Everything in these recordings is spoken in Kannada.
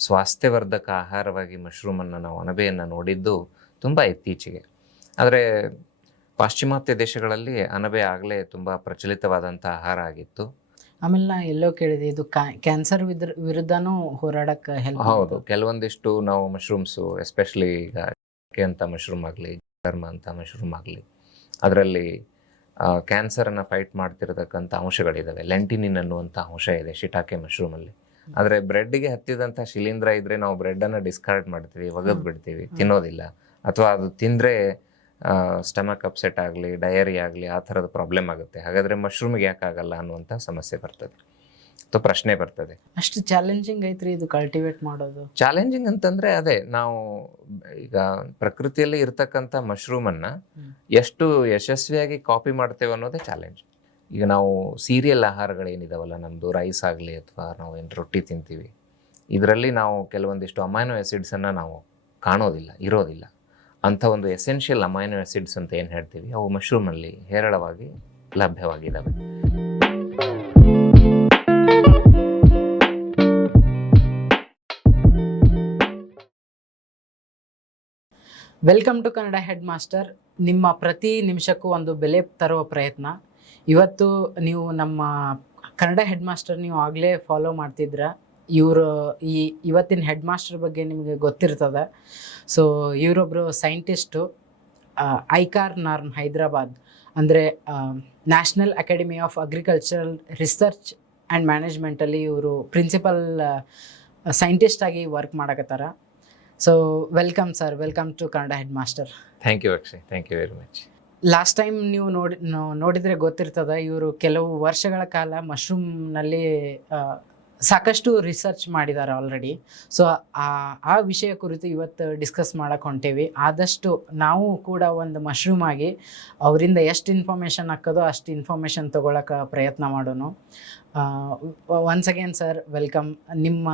ಸ್ವಾಸ್ಥ್ಯವರ್ಧಕ ಆಹಾರವಾಗಿ ಮಶ್ರೂಮನ್ನು ನಾವು ಅಣಬೆಯನ್ನು ನೋಡಿದ್ದು ತುಂಬ ಇತ್ತೀಚೆಗೆ. ಆದರೆ ಪಾಶ್ಚಿಮಾತ್ಯ ದೇಶಗಳಲ್ಲಿ ಅಣಬೆ ಆಗಲೇ ತುಂಬ ಪ್ರಚಲಿತವಾದಂಥ ಆಹಾರ ಆಗಿತ್ತು. ಆಮೇಲೆ ನಾ ಎಲ್ಲೋ ಕೇಳಿದೆ ಇದು ಕ್ಯಾನ್ಸರ್ ವಿರುದ್ಧನೂ ಹೋರಾಡಕ್ಕೆ ಹೆಲ್ಪ್ ಹೌದು ಕೆಲವೊಂದಿಷ್ಟು ನಾವು ಮಶ್ರೂಮ್ಸು ಎಸ್ಪೆಷಲಿ ಈಗ ಕೆ ಅಂತ ಮಶ್ರೂಮ್ ಆಗಲಿ ಧರ್ಮ ಅಂತ ಮಶ್ರೂಮ್ ಆಗಲಿ ಅದರಲ್ಲಿ ಕ್ಯಾನ್ಸರನ್ನು ಫೈಟ್ ಮಾಡ್ತಿರತಕ್ಕಂಥ ಅಂಶಗಳಿದ್ದಾವೆ ಲೆಂಟಿನಿನ್ ಅನ್ನುವಂಥ ಅಂಶ ಇದೆ ಶಿಟಾಕೆ ಮಶ್ರೂಮಲ್ಲಿ. ಆದರೆ ಬ್ರೆಡ್ಗೆ ಹತ್ತಿದಂಥ ಶಿಲೀಂಧ್ರ ಇದ್ರೆ ನಾವು ಬ್ರೆಡ್ಡನ್ನು ಡಿಸ್ಕಾರ್ಡ್ ಮಾಡ್ತೀವಿ ಒಗೆದು ಬಿಡ್ತೀವಿ ತಿನ್ನೋದಿಲ್ಲ. ಅಥವಾ ಅದು ತಿಂದರೆ ಸ್ಟಮಕ್ ಅಪ್ಸೆಟ್ ಆಗಲಿ ಡಯರಿ ಆಗಲಿ ಆ ಥರದ ಪ್ರಾಬ್ಲಮ್ ಆಗುತ್ತೆ. ಹಾಗಾದರೆ ಮಶ್ರೂಮ್ಗೆ ಯಾಕಾಗಲ್ಲ ಅನ್ನುವಂಥ ಸಮಸ್ಯೆ ಬರ್ತದೆ. ಅಥವಾ ಪ್ರಶ್ನೆ ಬರ್ತದೆ. ಅಷ್ಟು ಚಾಲೆಂಜಿಂಗ್ ಐತ್ರಿ ಇದು ಕಲ್ಟಿವೇಟ್ ಮಾಡೋದು. ಚಾಲೆಂಜಿಂಗ್ ಅಂತಂದರೆ ಅದೇ ನಾವು ಈಗ ಪ್ರಕೃತಿಯಲ್ಲಿ ಇರ್ತಕ್ಕಂಥ ಮಶ್ರೂಮನ್ನು. ಎಷ್ಟು ಯಶಸ್ವಿಯಾಗಿ ಕಾಪಿ ಮಾಡ್ತೇವೆ ಅನ್ನೋದೇ ಚಾಲೆಂಜ್ ಈಗ ನಾವು ಸೀರಿಯಲ್ ಆಹಾರಗಳೇನಿದಾವಲ್ಲ ನಮ್ಮದು ರೈಸ್ ಆಗಲಿ ಅಥವಾ ನಾವು ಏನು ರೊಟ್ಟಿ ತಿಂತೀವಿ, ಇದರಲ್ಲಿ ನಾವು ಕೆಲವೊಂದಿಷ್ಟು ಅಮೈನೋ ಆ್ಯಸಿಡ್ಸನ್ನು ನಾವು ಕಾಣೋದಿಲ್ಲ, ಇರೋದಿಲ್ಲ. ಅಂಥ ಒಂದು ಎಸೆನ್ಷಿಯಲ್ ಅಮೈನೋ ಆ್ಯಸಿಡ್ಸ್ ಅಂತ ಏನು ಹೇಳ್ತೀವಿ, ಅವು ಮಶ್ರೂಮಲ್ಲಿ ಹೇರಳವಾಗಿ ಲಭ್ಯವಾಗಿದ್ದಾವೆ welcome to Kannada head master ನಿಮ್ಮ ಪ್ರತಿ ನಿಮಿಷಕ್ಕೂ ಒಂದು ಬೆಲೆ ತರುವ ಪ್ರಯತ್ನ. ಇವತ್ತು ನೀವು ನಮ್ಮ ಕನ್ನಡ ಹೆಡ್ ಮಾಸ್ಟರ್ ನೀವು ಆಗಲೇ ಫಾಲೋ ಮಾಡ್ತಿದ್ರ. ಇವರು ಈ ಇವತ್ತಿನ ಹೆಡ್ ಮಾಸ್ಟರ್ ಬಗ್ಗೆ ನಿಮಗೆ ಗೊತ್ತಿರ್ತದೆ. ಸೊ ಇವರೊಬ್ಬರು ಸೈಂಟಿಸ್ಟು ಐಕಾರ್ ನಾರ್ನ್ ಹೈದರಾಬಾದ್. ಅಂದರೆ National Academy of Agricultural Research and ಮ್ಯಾನೇಜ್ಮೆಂಟಲ್ಲಿ ಇವರು ಪ್ರಿನ್ಸಿಪಲ್ ಸೈಂಟಿಸ್ಟ್ ಆಗಿ ವರ್ಕ್ ಮಾಡಕತ್ತಾರ. So welcome sir welcome to Kannada head master thank you Akshay thank you very much last time ನೀವು ನೋಡಿ ನೋಡಿದ್ರೆ ಗೊತ್ತಿರ್ತದ ಇವರು ಕೆಲವು ವರ್ಷಗಳ ಕಾಲ ಮಶ್ರೂಮ್ನಲ್ಲಿ ಸಾಕಷ್ಟು ರಿಸರ್ಚ್ ಮಾಡಿದ್ದಾರೆ ಆಲ್ರೆಡಿ ಸೊ ಆ ಆ ವಿಷಯ ಕುರಿತು ಇವತ್ತು ಡಿಸ್ಕಸ್ ಮಾಡಕ್ಕೆ ಹೊಂಟೇವಿ. ಆದಷ್ಟು ನಾವು ಕೂಡ ಒಂದು ಮಶ್ರೂಮ್ ಆಗಿ ಅವರಿಂದ ಎಷ್ಟು ಇನ್ಫಾರ್ಮೇಷನ್ ಹಾಕೋದೋ ಅಷ್ಟು ಇನ್ಫಾರ್ಮೇಷನ್ ತೊಗೊಳಕ್ಕೆ ಪ್ರಯತ್ನ ಮಾಡೋಣ. ಒನ್ಸ್ ಅಗೇನ್ ಸರ್ ವೆಲ್ಕಮ್ ನಿಮ್ಮ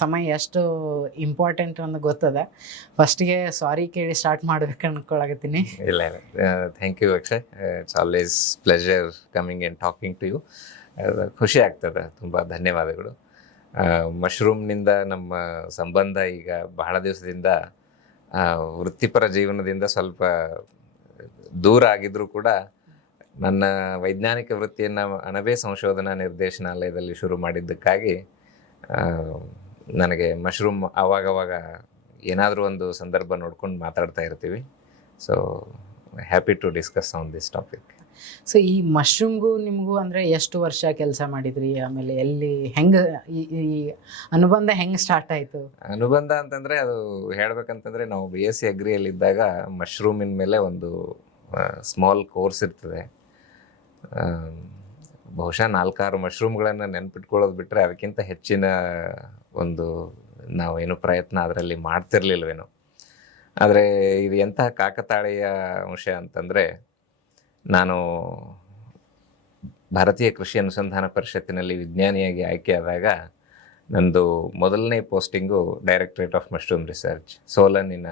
ಸಮಯ ಎಷ್ಟು ಇಂಪಾರ್ಟೆಂಟ್ ಅಂತ ಗೊತ್ತದ? ಫಸ್ಟಿಗೆ ಸಾರಿ ಕೇಳಿ ಸ್ಟಾರ್ಟ್ ಮಾಡ್ಬೇಕು ಅನ್ಕೊಳಕತ್ತೀನಿ ಇಲ್ಲ ಇಲ್ಲ. Thank you Akshay. It's always pleasure coming and talking to you ಖುಷಿ ಆಗ್ತದೆ. ತುಂಬ ಧನ್ಯವಾದಗಳು. ಮಶ್ರೂಮ್ನಿಂದ ನಮ್ಮ ಸಂಬಂಧ ಈಗ ಬಹಳ ದಿವಸದಿಂದ ವೃತ್ತಿಪರ ಜೀವನದಿಂದ ಸ್ವಲ್ಪ ದೂರ ಆಗಿದ್ರೂ ಕೂಡ ನನ್ನ ವೈಜ್ಞಾನಿಕ ವೃತ್ತಿಯನ್ನು ಅಣಬೆ ಸಂಶೋಧನಾ ನಿರ್ದೇಶನಾಲಯದಲ್ಲಿ ಶುರು ಮಾಡಿದ್ದಕ್ಕಾಗಿ ನನಗೆ ಮಶ್ರೂಮ್ ಆವಾಗವಾಗ ಏನಾದರೂ ಒಂದು ಸಂದರ್ಭ ನೋಡ್ಕೊಂಡು ಮಾತಾಡ್ತಾ ಇರ್ತೀವಿ. So happy to discuss on this topic so ಈ ಮಶ್ರೂಮ್ಗೂ ನಿಮಗೂ ಅಂದರೆ ಎಷ್ಟು ವರ್ಷ ಕೆಲಸ ಮಾಡಿದ್ರಿ? ಆಮೇಲೆ ಎಲ್ಲಿ ಹೆಂಗೆ ಈ ಅನುಬಂಧ ಹೆಂಗೆ ಸ್ಟಾರ್ಟ್ ಆಯಿತು? ಅನುಬಂಧ ಅಂತಂದರೆ ಅದು ಹೇಳ್ಬೇಕಂತಂದರೆ ನಾವು ಬಿ ಎಸ್ ಸಿ ಅಗ್ರಿಯಲ್ಲಿದ್ದಾಗ ಮಶ್ರೂಮಿನ ಮೇಲೆ ಒಂದು ಸ್ಮಾಲ್ ಕೋರ್ಸ್ ಇರ್ತದೆ. ಬಹುಶಃ ನಾಲ್ಕಾರು ಮಶ್ರೂಮ್ಗಳನ್ನು ನೆನ್ಪಿಟ್ಕೊಳ್ಳೋದು ಬಿಟ್ಟರೆ ಅದಕ್ಕಿಂತ ಹೆಚ್ಚಿನ ಒಂದು ನಾವೇನು ಪ್ರಯತ್ನ ಅದರಲ್ಲಿ ಮಾಡ್ತಿರ್ಲಿಲ್ವೇನೋ. ಆದರೆ ಇದು ಎಂತಹ ಕಾಕತಾಳೀಯ ಅಂಶ ಅಂತಂದರೆ ನಾನು ಭಾರತೀಯ ಕೃಷಿ ಅನುಸಂಧಾನ ಪರಿಷತ್ತಿನಲ್ಲಿ ವಿಜ್ಞಾನಿಯಾಗಿ ಆಯ್ಕೆಯಾದಾಗ ನಂದು ಮೊದಲನೇ posting Directorate of Mushroom Research ಸೋಲನ್ನಿನ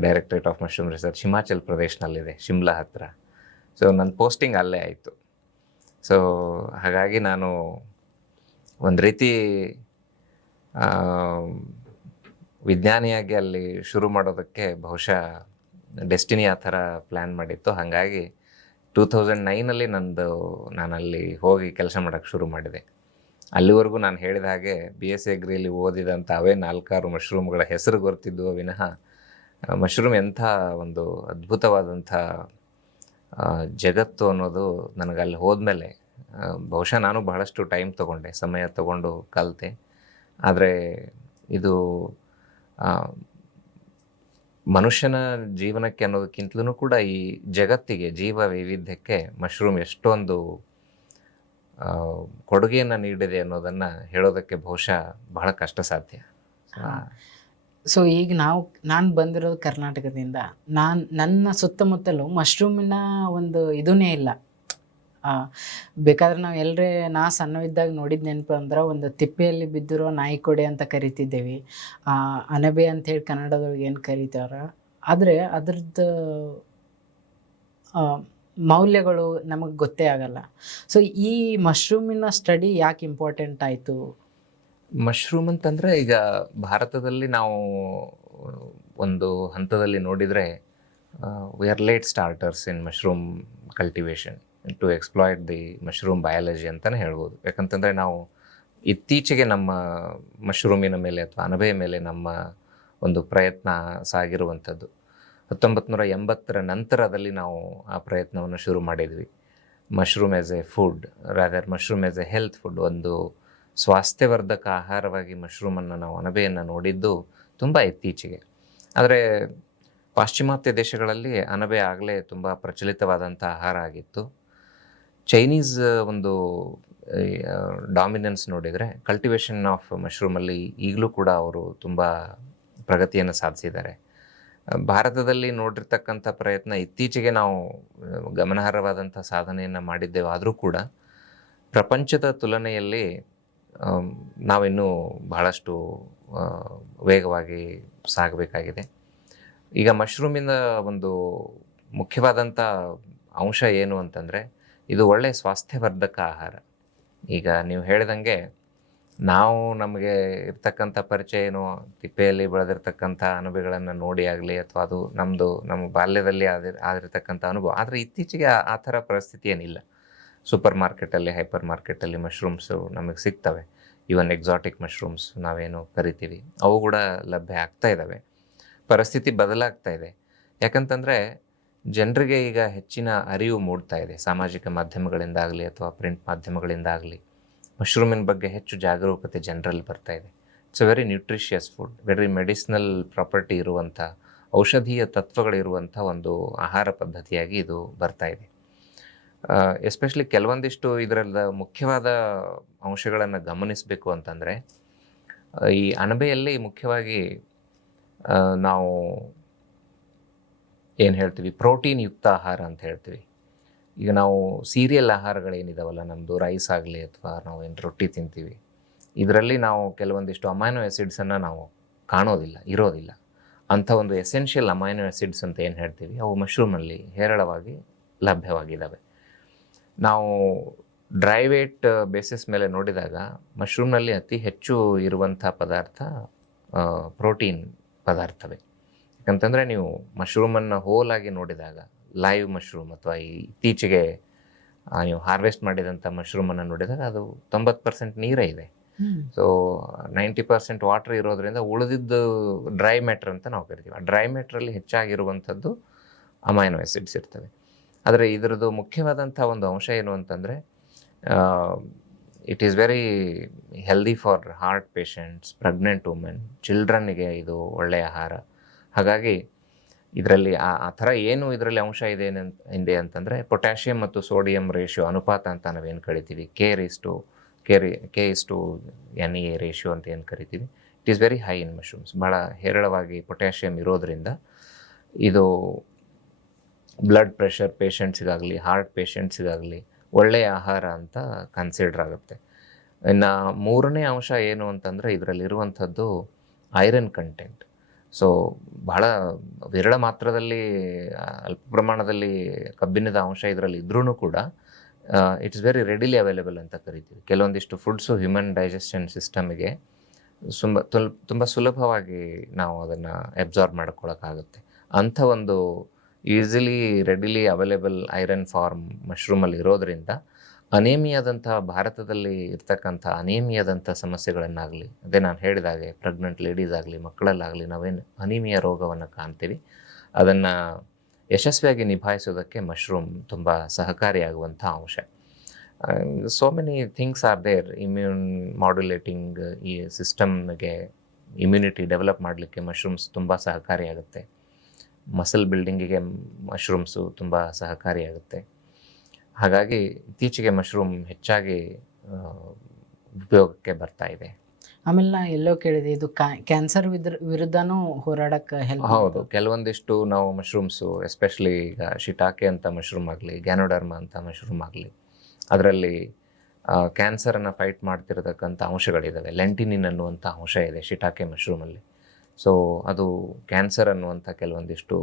Directorate of Mushroom Research Himachal ಪ್ರದೇಶನಲ್ಲಿದೆ, Shimla ಹತ್ರ. ಸೊ ನನ್ನ ಪೋಸ್ಟಿಂಗ್ ಅಲ್ಲೇ ಆಯಿತು. ಸೊ ಹಾಗಾಗಿ ನಾನು ಒಂದು ರೀತಿ ವಿಜ್ಞಾನಿಯಾಗಿ ಅಲ್ಲಿ ಶುರು ಮಾಡೋದಕ್ಕೆ ಬಹುಶಃ ಡೆಸ್ಟಿನಿ ಆ ಥರ ಪ್ಲ್ಯಾನ್ ಮಾಡಿತ್ತು. ಹಾಗಾಗಿ ಟೂ ತೌಸಂಡ್ ನೈನಲ್ಲಿ ನಂದು ನಾನು ಅಲ್ಲಿ ಹೋಗಿ ಕೆಲಸ ಮಾಡೋಕ್ಕೆ ಶುರು ಮಾಡಿದೆ. ಅಲ್ಲಿವರೆಗೂ ನಾನು ಹೇಳಿದ ಹಾಗೆ ಬಿ ಎಸ್ ಸಿ ಅಗ್ರಿಯಲ್ಲಿ ಓದಿದಂಥ ಅವೇ ನಾಲ್ಕಾರು ಮಶ್ರೂಮ್ಗಳ ಹೆಸರು ಗೊತ್ತಿದ್ದು ವಿನಃ ಮಶ್ರೂಮ್ ಎಂಥ ಒಂದು ಅದ್ಭುತವಾದಂಥ ಜಗತ್ತು ಅನ್ನೋದು ನನಗೆ ಅಲ್ಲಿ ಹೋದ್ಮೇಲೆ ಬಹುಶಃ ನಾನು ಬಹಳಷ್ಟು ಟೈಮ್ ತಗೊಂಡೆ, ಸಮಯ ತಗೊಂಡು ಕಲಿತೆ. ಆದರೆ ಇದು ಮನುಷ್ಯನ ಜೀವನಕ್ಕೆ ಅನ್ನೋದಕ್ಕಿಂತಲೂ ಕೂಡ ಈ ಜಗತ್ತಿಗೆ ಜೀವ ವೈವಿಧ್ಯಕ್ಕೆ ಮಶ್ರೂಮ್ ಎಷ್ಟೊಂದು ಕೊಡುಗೆಯನ್ನು ನೀಡಿದೆ ಅನ್ನೋದನ್ನು ಹೇಳೋದಕ್ಕೆ ಬಹುಶಃ ಬಹಳ ಕಷ್ಟ ಸಾಧ್ಯ. ಸೊ ಈಗ ನಾವು ನಾನು ಬಂದಿರೋದು ಕರ್ನಾಟಕದಿಂದ. ನಾನು ನನ್ನ ಸುತ್ತಮುತ್ತಲೂ ಮಶ್ರೂಮಿನ ಒಂದು ಇದೂ ಇಲ್ಲ. ಬೇಕಾದ್ರೆ ನಾವು ಎಲ್ಲರೇ ನಾ ಸಣ್ಣವಿದ್ದಾಗ ನೋಡಿದ ನೆನಪು ಅಂದ್ರೆ ಒಂದು ತಿಪ್ಪೆಯಲ್ಲಿ ಬಿದ್ದಿರೋ ನಾಯಿ ಕೊಡೆ ಅಂತ ಕರಿತಿದ್ದೇವೆ. ಅಂತ ಹೇಳಿ ಕನ್ನಡದೊಳಗೆ ಏನು ಕರೀತಾರ. ಆದರೆ ಅದ್ರದ್ದು ಮೌಲ್ಯಗಳು ನಮಗೆ ಗೊತ್ತೇ ಆಗಲ್ಲ. ಸೊ ಈ ಮಶ್ರೂಮಿನ ಸ್ಟಡಿ ಯಾಕೆ ಇಂಪಾರ್ಟೆಂಟ್ ಆಯಿತು? ಮಶ್ರೂಮ್ ಅಂತಂದರೆ ಈಗ ಭಾರತದಲ್ಲಿ ನಾವು ಒಂದು ಹಂತದಲ್ಲಿ ನೋಡಿದರೆ we are late starters in mushroom cultivation to exploit the mushroom biology ಅಂತಲೇ ಹೇಳ್ಬೋದು. ಯಾಕಂತಂದರೆ ನಾವು ಇತ್ತೀಚೆಗೆ ನಮ್ಮ ಮಶ್ರೂಮಿನ ಮೇಲೆ ಅಥವಾ ಅಣಬೆಯ ಮೇಲೆ ನಮ್ಮ ಒಂದು ಪ್ರಯತ್ನ ಸಾಗಿರುವಂಥದ್ದು. ಹತ್ತೊಂಬತ್ತು ನೂರ ಎಂಬತ್ತರ ನಂತರದಲ್ಲಿ ನಾವು ಆ ಪ್ರಯತ್ನವನ್ನು ಶುರು ಮಾಡಿದ್ವಿ. Mushroom as a food rather mushroom as a health food ಒಂದು ಸ್ವಾಸ್ಥ್ಯವರ್ಧಕ ಆಹಾರವಾಗಿ ಮಶ್ರೂಮನ್ನು ನಾವು ಅಣಬೆಯನ್ನು ನೋಡಿದ್ದು ತುಂಬ ಇತ್ತೀಚೆಗೆ. ಆದರೆ ಪಾಶ್ಚಿಮಾತ್ಯ ದೇಶಗಳಲ್ಲಿ ಅಣಬೆ ಆಗಲೇ ತುಂಬ ಪ್ರಚಲಿತವಾದಂಥ ಆಹಾರ ಆಗಿತ್ತು. ಚೈನೀಸ್ ಒಂದು ಡಾಮಿನೆನ್ಸ್ ನೋಡಿದರೆ ಕಲ್ಟಿವೇಷನ್ ಆಫ್ ಮಶ್ರೂಮಲ್ಲಿ ಈಗಲೂ ಕೂಡ ಅವರು ತುಂಬ ಪ್ರಗತಿಯನ್ನು ಸಾಧಿಸಿದ್ದಾರೆ. ಭಾರತದಲ್ಲಿ ನೋಡಿರ್ತಕ್ಕಂಥ ಪ್ರಯತ್ನ ಇತ್ತೀಚೆಗೆ ನಾವು ಗಮನಾರ್ಹವಾದಂಥ ಸಾಧನೆಯನ್ನು ಮಾಡಿದ್ದೇವೆ ಆದರೂ ಕೂಡ ಪ್ರಪಂಚದ ತುಲನೆಯಲ್ಲಿ ನಾವಿನ್ನೂ ಬಹಳಷ್ಟು ವೇಗವಾಗಿ ಸಾಗಬೇಕಾಗಿದೆ. ಈಗ ಮಶ್ರೂಮಿಂದ ಒಂದು ಮುಖ್ಯವಾದಂಥ ಅಂಶ ಏನು ಅಂತಂದರೆ ಇದು ಒಳ್ಳೆಯ ಸ್ವಾಸ್ಥ್ಯವರ್ಧಕ ಆಹಾರ. ಈಗ ನೀವು ಹೇಳಿದಂಗೆ ನಾವು ನಮಗೆ ಇರ್ತಕ್ಕಂಥ ಪರಿಚಯ ಏನು, ತಿಪ್ಪೆಯಲ್ಲಿ ಬೆಳೆದಿರ್ತಕ್ಕಂಥ ಅನುಭವಗಳನ್ನು ನೋಡಿ ಆಗಲಿ ಅಥವಾ ಅದು ನಮ್ಮದು ನಮ್ಮ ಬಾಲ್ಯದಲ್ಲಿ ಆದಿ ಆಗಿರ್ತಕ್ಕಂಥ ಅನುಭವ. ಆದರೆ ಇತ್ತೀಚೆಗೆ ಆ ಥರ ಪರಿಸ್ಥಿತಿ ಏನಿಲ್ಲ. ಸೂಪರ್ ಮಾರ್ಕೆಟಲ್ಲಿ, ಹೈಪರ್ ಮಾರ್ಕೆಟಲ್ಲಿ ಮಶ್ರೂಮ್ಸು ನಮಗೆ ಸಿಗ್ತವೆ. ಈವನ್ ಎಕ್ಸಾಟಿಕ್ ಮಶ್ರೂಮ್ಸ್ ನಾವೇನು ಕರಿತೀವಿ, ಅವು ಕೂಡ ಲಭ್ಯ ಆಗ್ತಾ ಇದ್ದಾವೆ ಪರಿಸ್ಥಿತಿ ಬದಲಾಗ್ತಾ ಇದೆ. ಯಾಕಂತಂದರೆ ಜನರಿಗೆ ಈಗ ಹೆಚ್ಚಿನ ಅರಿವು ಮೂಡ್ತಾ ಇದೆ. ಸಾಮಾಜಿಕ ಮಾಧ್ಯಮಗಳಿಂದಾಗಲಿ ಅಥವಾ ಪ್ರಿಂಟ್ ಮಾಧ್ಯಮಗಳಿಂದಾಗಲಿ ಮಶ್ರೂಮಿನ ಬಗ್ಗೆ ಹೆಚ್ಚು ಜಾಗರೂಕತೆ ಜನರಲ್ಲಿ ಬರ್ತಾ ಇದೆ. It's a very nutritious food very medicinal property ಇರುವಂಥ, ಔಷಧೀಯ ತತ್ವಗಳಿರುವಂಥ ಒಂದು ಆಹಾರ ಪದ್ಧತಿಯಾಗಿ ಇದು ಬರ್ತಾ ಇದೆ. ಎಸ್ಪೆಷಲಿ ಕೆಲವೊಂದಿಷ್ಟು ಇದರದ ಮುಖ್ಯವಾದ ಅಂಶಗಳನ್ನು ಗಮನಿಸಬೇಕು ಅಂತಂದರೆ, ಈ ಅಣಬೆಯಲ್ಲಿ ಮುಖ್ಯವಾಗಿ ನಾವು ಏನು ಹೇಳ್ತೀವಿ? ಪ್ರೋಟೀನ್ ಯುಕ್ತ ಆಹಾರ ಅಂತ ಹೇಳ್ತೀವಿ. ಈಗ ನಾವು ಸೀರಿಯಲ್ ಆಹಾರಗಳೇನಿದಾವಲ್ಲ ನಮ್ಮದು ರೈಸ್ ಆಗಲಿ ಅಥವಾ ನಾವು ಏನು ರೊಟ್ಟಿ ತಿಂತೀವಿ. ಇದರಲ್ಲಿ ನಾವು ಕೆಲವೊಂದಿಷ್ಟು ಅಮೈನೋ ಆ್ಯಸಿಡ್ಸನ್ನು ನಾವು ಕಾಣೋದಿಲ್ಲ, ಇರೋದಿಲ್ಲ. ಅಂಥ ಒಂದು ಎಸೆನ್ಷಿಯಲ್ ಅಮೈನೋ ಆ್ಯಸಿಡ್ಸ್ ಅಂತ ಏನು ಹೇಳ್ತೀವಿ? ಅವು ಮಶ್ರೂಮಲ್ಲಿ ಹೇರಳವಾಗಿ ಲಭ್ಯವಾಗಿದ್ದಾವೆ ನಾವು ಡ್ರೈವೇಟ್ ಬೇಸಿಸ್ ಮೇಲೆ ನೋಡಿದಾಗ ಮಶ್ರೂಮ್ನಲ್ಲಿ ಅತಿ ಹೆಚ್ಚು ಇರುವಂಥ ಪದಾರ್ಥ ಪ್ರೋಟೀನ್ ಪದಾರ್ಥವೇ. ಯಾಕಂತಂದರೆ ನೀವು ಮಶ್ರೂಮನ್ನು ಹೋಲಾಗಿ ನೋಡಿದಾಗ ಲೈವ್ ಮಶ್ರೂಮ್ ಅಥವಾ ಈ ಇತ್ತೀಚೆಗೆ ನೀವು ಹಾರ್ವೆಸ್ಟ್ ಮಾಡಿದಂಥ ಮಶ್ರೂಮನ್ನು ನೋಡಿದಾಗ ಅದು ತೊಂಬತ್ತು ಪರ್ಸೆಂಟ್ ನೀರೇ ಇದೆ. ಸೊ ನೈಂಟಿ ಪರ್ಸೆಂಟ್ ವಾಟರ್ ಇರೋದ್ರಿಂದ ಉಳಿದಿದ್ದು ಡ್ರೈ ಮ್ಯಾಟ್ರ್ ಅಂತ ನಾವು ಕರಿತೀವಿ. ಆ ಡ್ರೈ ಮ್ಯಾಟ್ರಲ್ಲಿ ಹೆಚ್ಚಾಗಿರುವಂಥದ್ದು ಅಮೈನೋ ಆ್ಯಸಿಡ್ಸ್ ಇರ್ತವೆ. ಆದರೆ ಇದರದ್ದು ಮುಖ್ಯವಾದಂಥ ಒಂದು ಅಂಶ ಏನು ಅಂತಂದರೆ it is very healthy for heart patients pregnant women ಚಿಲ್ಡ್ರನ್ನಿಗೆ ಇದು ಒಳ್ಳೆಯ ಆಹಾರ. ಹಾಗಾಗಿ ಇದರಲ್ಲಿ ಆ ಆ ಥರ ಏನು ಇದರಲ್ಲಿ ಅಂಶ ಇದೆ ಇದೆ ಅಂತಂದರೆ ಪೊಟ್ಯಾಷಿಯಂ ಮತ್ತು ಸೋಡಿಯಂ ರೇಷಿಯೋ ಅನುಪಾತ ಅಂತ ನಾವೇನು ಕರಿತೀವಿ? Care to care K is to N A ratio ಅಂತ ಏನು ಕರಿತೀವಿ? It is very high in mushrooms ಭಾಳ ಹೇರಳವಾಗಿ ಪೊಟ್ಯಾಷಿಯಂ ಇರೋದರಿಂದ ಇದು ಬ್ಲಡ್ ಪ್ರೆಷರ್ ಪೇಷಂಟ್ಸಿಗಾಗಲಿ ಹಾರ್ಟ್ ಪೇಷಂಟ್ಸಿಗಾಗಲಿ ಒಳ್ಳೆಯ ಆಹಾರ ಅಂತ ಕನ್ಸಿಡರ್ ಆಗುತ್ತೆ. ಇನ್ನು ಮೂರನೇ ಅಂಶ ಏನು ಅಂತಂದರೆ ಇದರಲ್ಲಿರುವಂಥದ್ದು ಐರನ್ ಕಂಟೆಂಟ್ ಸೊ ಬಹಳ ವಿರಳ ಮಾತ್ರದಲ್ಲಿ ಅಲ್ಪ ಪ್ರಮಾಣದಲ್ಲಿ ಕಬ್ಬಿಣದ ಅಂಶ ಇದರಲ್ಲಿ ಇದ್ರೂ ಕೂಡ ಇಟ್ಸ್ ವೆರಿ ರೆಡಿಲಿ ಅವೈಲೇಬಲ್ ಅಂತ ಕರಿತೀವಿ. ಕೆಲವೊಂದಿಷ್ಟು ಫುಡ್ಸು ಹ್ಯೂಮನ್ ಡೈಜೆಷನ್ ಸಿಸ್ಟಮ್ಗೆ ತುಂಬ ತುಲ್, ತುಂಬ ಸುಲಭವಾಗಿ ನಾವು ಅದನ್ನು ಅಬ್ಸಾರ್ಬ್ ಮಾಡ್ಕೊಳ್ಳೋಕ್ಕಾಗುತ್ತೆ ಅಂಥ ಒಂದು easily readily available iron form ಮಶ್ರೂಮಲ್ಲಿ ಇರೋದ್ರಿಂದ ಅನೇಮಿಯಾದಂಥ ಭಾರತದಲ್ಲಿ ಇರ್ತಕ್ಕಂಥ ಅನೇಮಿಯಾದಂಥ ಸಮಸ್ಯೆಗಳನ್ನಾಗಲಿ, ಅದೇ ನಾನು ಹೇಳಿದಾಗೆ ಪ್ರೆಗ್ನೆಂಟ್ ಲೇಡೀಸ್ ಆಗಲಿ, ಮಕ್ಕಳಲ್ಲಾಗಲಿ ನಾವೇನು ಅನೀಮಿಯಾ ರೋಗವನ್ನು ಕಾಣ್ತೀವಿ. ಅದನ್ನು ಯಶಸ್ವಿಯಾಗಿ ನಿಭಾಯಿಸೋದಕ್ಕೆ ಮಶ್ರೂಮ್ ತುಂಬ ಸಹಕಾರಿಯಾಗುವಂಥ ಅಂಶ. So many things are there immune modulating ಈ ಸಿಸ್ಟಮ್ಗೆ ಇಮ್ಯುನಿಟಿ ಡೆವಲಪ್ ಮಾಡಲಿಕ್ಕೆ ಮಶ್ರೂಮ್ಸ್ ತುಂಬ ಸಹಕಾರಿಯಾಗುತ್ತೆ. ಮಸಲ್ ಬಿಲ್ಡಿಂಗಿಗೆ ಮಶ್ರೂಮ್ಸು ತುಂಬ ಸಹಕಾರಿಯಾಗುತ್ತೆ. ಹಾಗಾಗಿ ಇತ್ತೀಚೆಗೆ ಮಶ್ರೂಮ್ ಹೆಚ್ಚಾಗಿ ಉಪಯೋಗಕ್ಕೆ ಬರ್ತಾ ಇದೆ. ಆಮೇಲೆ ನಾ ಎಲ್ಲೋ ಕೇಳಿದೆ ಇದು ಕ್ಯಾನ್ಸರ್ ವಿರುದ್ಧನೂ ಹೋರಾಡಕ್ಕೆ ಹೆಲ್ಪ್ ಹೌದು. ಕೆಲವೊಂದಿಷ್ಟು ನಾವು ಮಶ್ರೂಮ್ಸು ಎಸ್ಪೆಷಲಿ ಈಗ ಶಿಟಾಕೆ ಅಂತ ಮಶ್ರೂಮ್ ಆಗಲಿ ಗ್ಯಾನೋಡರ್ಮ ಅಂತ ಮಶ್ರೂಮ್ ಆಗಲಿ ಅದರಲ್ಲಿ ಕ್ಯಾನ್ಸರನ್ನು ಫೈಟ್ ಮಾಡ್ತಿರತಕ್ಕಂಥ ಅಂಶಗಳಿದ್ದಾವೆ ಲೆಂಟಿನಿನ್ ಅನ್ನುವಂಥ ಅಂಶ ಇದೆ ಶಿಟಾಕೆ ಮಶ್ರೂಮಲ್ಲಿ. ಸೊ ಅದು ಕ್ಯಾನ್ಸರ್ ಅನ್ನುವಂಥ ಕೆಲವೊಂದಿಷ್ಟು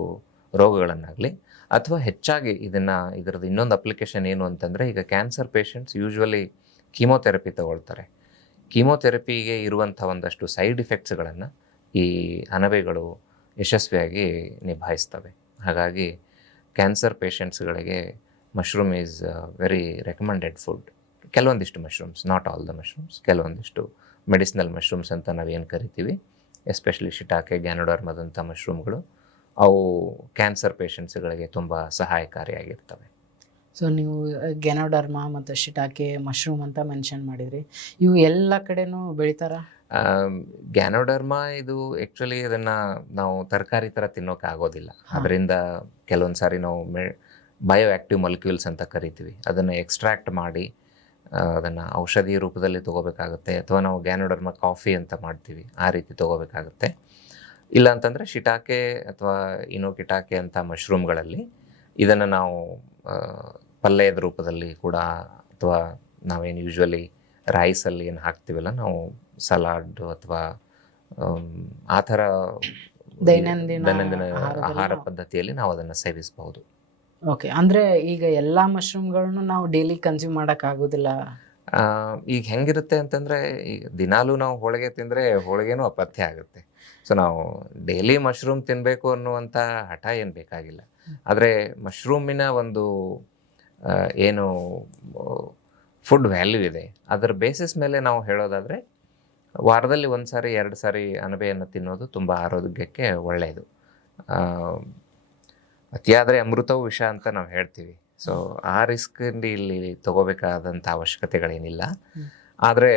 ರೋಗಗಳನ್ನಾಗಲಿ ಅಥವಾ ಹೆಚ್ಚಾಗಿ ಇದನ್ನು ಇದರದ್ದು ಇನ್ನೊಂದು ಅಪ್ಲಿಕೇಶನ್ ಏನು ಅಂತಂದರೆ ಈಗ ಕ್ಯಾನ್ಸರ್ ಪೇಷಂಟ್ಸ್ ಯೂಶ್ವಲಿ ಕೀಮೋಥೆರಪಿ ತಗೊಳ್ತಾರೆ. ಕೀಮೋಥೆರಪಿಗೆ ಇರುವಂಥ ಒಂದಷ್ಟು ಸೈಡ್ ಇಫೆಕ್ಟ್ಸ್ಗಳನ್ನು ಈ ಅಣಬೆಗಳು ಯಶಸ್ವಿಯಾಗಿ ನಿಭಾಯಿಸ್ತವೆ. ಹಾಗಾಗಿ cancer ಪೇಷಂಟ್ಸ್ಗಳಿಗೆ mushroom is very recommended food ಕೆಲವೊಂದಿಷ್ಟು mushrooms not all the mushrooms ಕೆಲವೊಂದಿಷ್ಟು ಮೆಡಿಸಿನಲ್ ಮಶ್ರೂಮ್ಸ್ ಅಂತ ನಾವೇನು ಕರಿತೀವಿ ಎಸ್ಪೆಷಲಿ ಶಿಟಾಕೆ ಗ್ಯಾನೋಡರ್ಮದಂಥ ಮಶ್ರೂಮ್ಗಳು ಅವು ಕ್ಯಾನ್ಸರ್ ಪೇಷಂಟ್ಸ್ಗಳಿಗೆ ತುಂಬ ಸಹಾಯಕಾರಿಯಾಗಿರ್ತವೆ. ಸೊ ನೀವು ಗೆನೋಡರ್ಮಾ ಮತ್ತು ಶಿಟಾಕೆ ಮಶ್ರೂಮ್ ಅಂತ ಮೆನ್ಷನ್ ಮಾಡಿದ್ರಿ. ಇವು ಎಲ್ಲ ಕಡೆನೂ ಬೆಳಿತಾರ? ಗ್ಯಾನೋಡರ್ಮಾ ಇದು ಆ್ಯಕ್ಚುಲಿ ಅದನ್ನು ನಾವು ತರಕಾರಿ ಥರ ತಿನ್ನೋಕೆ ಆಗೋದಿಲ್ಲ. ಅದರಿಂದ ಕೆಲವೊಂದು ಸಾರಿ ನಾವು ಮೆ ಬಯೋ ಆ್ಯಕ್ಟಿವ್ ಮೊಲಿಕ್ಯೂಲ್ಸ್ ಅಂತ ಕರಿತೀವಿ. ಅದನ್ನು ಎಕ್ಸ್ಟ್ರಾಕ್ಟ್ ಮಾಡಿ ಅದನ್ನು ಔಷಧಿ ರೂಪದಲ್ಲಿ ತೊಗೋಬೇಕಾಗುತ್ತೆ ಅಥವಾ ನಾವು ಗ್ಯಾನೋಡರ್ಮಾ ಕಾಫಿ ಅಂತ ಮಾಡ್ತೀವಿ. ಆ ರೀತಿ ತೊಗೋಬೇಕಾಗುತ್ತೆ. ಇಲ್ಲ ಅಂತಂದರೆ ಶಿಟಾಕೆ ಅಥವಾ ಇನೋ ಕಿಟಾಕೆ ಅಂತ ಮಶ್ರೂಮ್ಗಳಲ್ಲಿ ಇದನ್ನು ನಾವು ಪಲ್ಯದ ರೂಪದಲ್ಲಿ ಕೂಡ ಅಥವಾ ನಾವೇನು ಯೂಶ್ವಲಿ ರೈಸಲ್ಲಿ ಏನು ಹಾಕ್ತೀವಲ್ಲ ನಾವು ಸಲಾಡ್ ಅಥವಾ ಆ ಥರ ದೈನಂದಿನ ದೈನಂದಿನ ಆಹಾರ ಪದ್ಧತಿಯಲ್ಲಿ ನಾವು ಅದನ್ನು ಸೇವಿಸಬಹುದು. ಓಕೆ ಅಂದರೆ ಈಗ ಎಲ್ಲ ಮಶ್ರೂಮ್ಗಳನ್ನು ನಾವು ಡೈಲಿ ಕನ್ಸ್ಯೂಮ್ ಮಾಡೋಕ್ಕಾಗೋದಿಲ್ಲ ಈಗ ಹೆಂಗಿರುತ್ತೆ ಅಂತಂದ್ರೆ, ಈಗ ದಿನಾಲೂ ನಾವು ಹೋಳಿಗೆ ತಿಂದ್ರೆ ಹೋಳಿಗೆನೂ ಅಪಥ್ಯ ಆಗುತ್ತೆ. ಸೊ ನಾವು ಡೈಲಿ ಮಶ್ರೂಮ್ ತಿನ್ನಬೇಕು ಅನ್ನುವಂಥ ಹಠ ಏನು ಬೇಕಾಗಿಲ್ಲ. ಆದರೆ ಮಶ್ರೂಮಿನ ಒಂದು ಏನು ಫುಡ್ ವ್ಯಾಲ್ಯೂ ಇದೆ. ಅದರ ಬೇಸಿಸ್ ಮೇಲೆ ನಾವು ಹೇಳೋದಾದರೆ, ವಾರದಲ್ಲಿ ಒಂದು ಸಾರಿ, ಎರಡು ಸಾರಿ ಅಣಬೆಯನ್ನು ತಿನ್ನೋದು ತುಂಬ ಆರೋಗ್ಯಕ್ಕೆ ಒಳ್ಳೆಯದು ಅತಿಯಾದರೆ ಅಮೃತವು ವಿಷ ಅಂತ ನಾವು ಹೇಳ್ತೀವಿ. ಸೊ ಆ ರಿಸ್ಕ್ ಇಲ್ಲಿ ತಗೋಬೇಕಾದಂಥ ಅವಶ್ಯಕತೆಗಳೇನಿಲ್ಲ. ಆದರೆ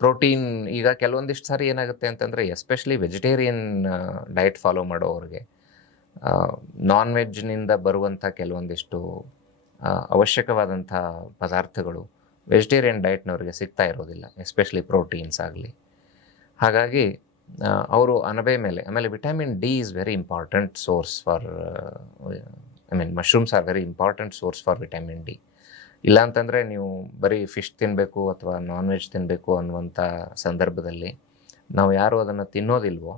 ಪ್ರೋಟೀನ್ ಈಗ ಕೆಲವೊಂದಿಷ್ಟು ಸಾರಿ ಏನಾಗುತ್ತೆ ಅಂತಂದರೆ ಎಸ್ಪೆಷಲಿ ವೆಜಿಟೇರಿಯನ್ ಡಯಟ್ ಫಾಲೋ ಮಾಡೋರಿಗೆ ನಾನ್ ವೆಜ್ನಿಂದ ಬರುವಂಥ ಕೆಲವೊಂದಿಷ್ಟು ಅವಶ್ಯಕವಾದಂಥ ಪದಾರ್ಥಗಳು ವೆಜಿಟೇರಿಯನ್ ಡಯಟ್ನವರಿಗೆ ಸಿಗ್ತಾ ಇರೋದಿಲ್ಲ ಎಸ್ಪೆಷಲಿ ಪ್ರೋಟೀನ್ಸ್ ಆಗಲಿ ಹಾಗಾಗಿ ಅವರು ಅಣಬೆ ಮೇಲೆ ಆಮೇಲೆ vitamin D is very important source for I mean mushrooms are very important source for vitamin D ಇಲ್ಲ ಅಂತಂದರೆ ನೀವು ಬರೀ ಫಿಶ್ ತಿನ್ನಬೇಕು ಅಥವಾ ನಾನ್ ವೆಜ್ ತಿನ್ನಬೇಕು ಅನ್ನುವಂಥ ಸಂದರ್ಭದಲ್ಲಿ ನಾವು ಯಾರು ಅದನ್ನು ತಿನ್ನೋದಿಲ್ವೋ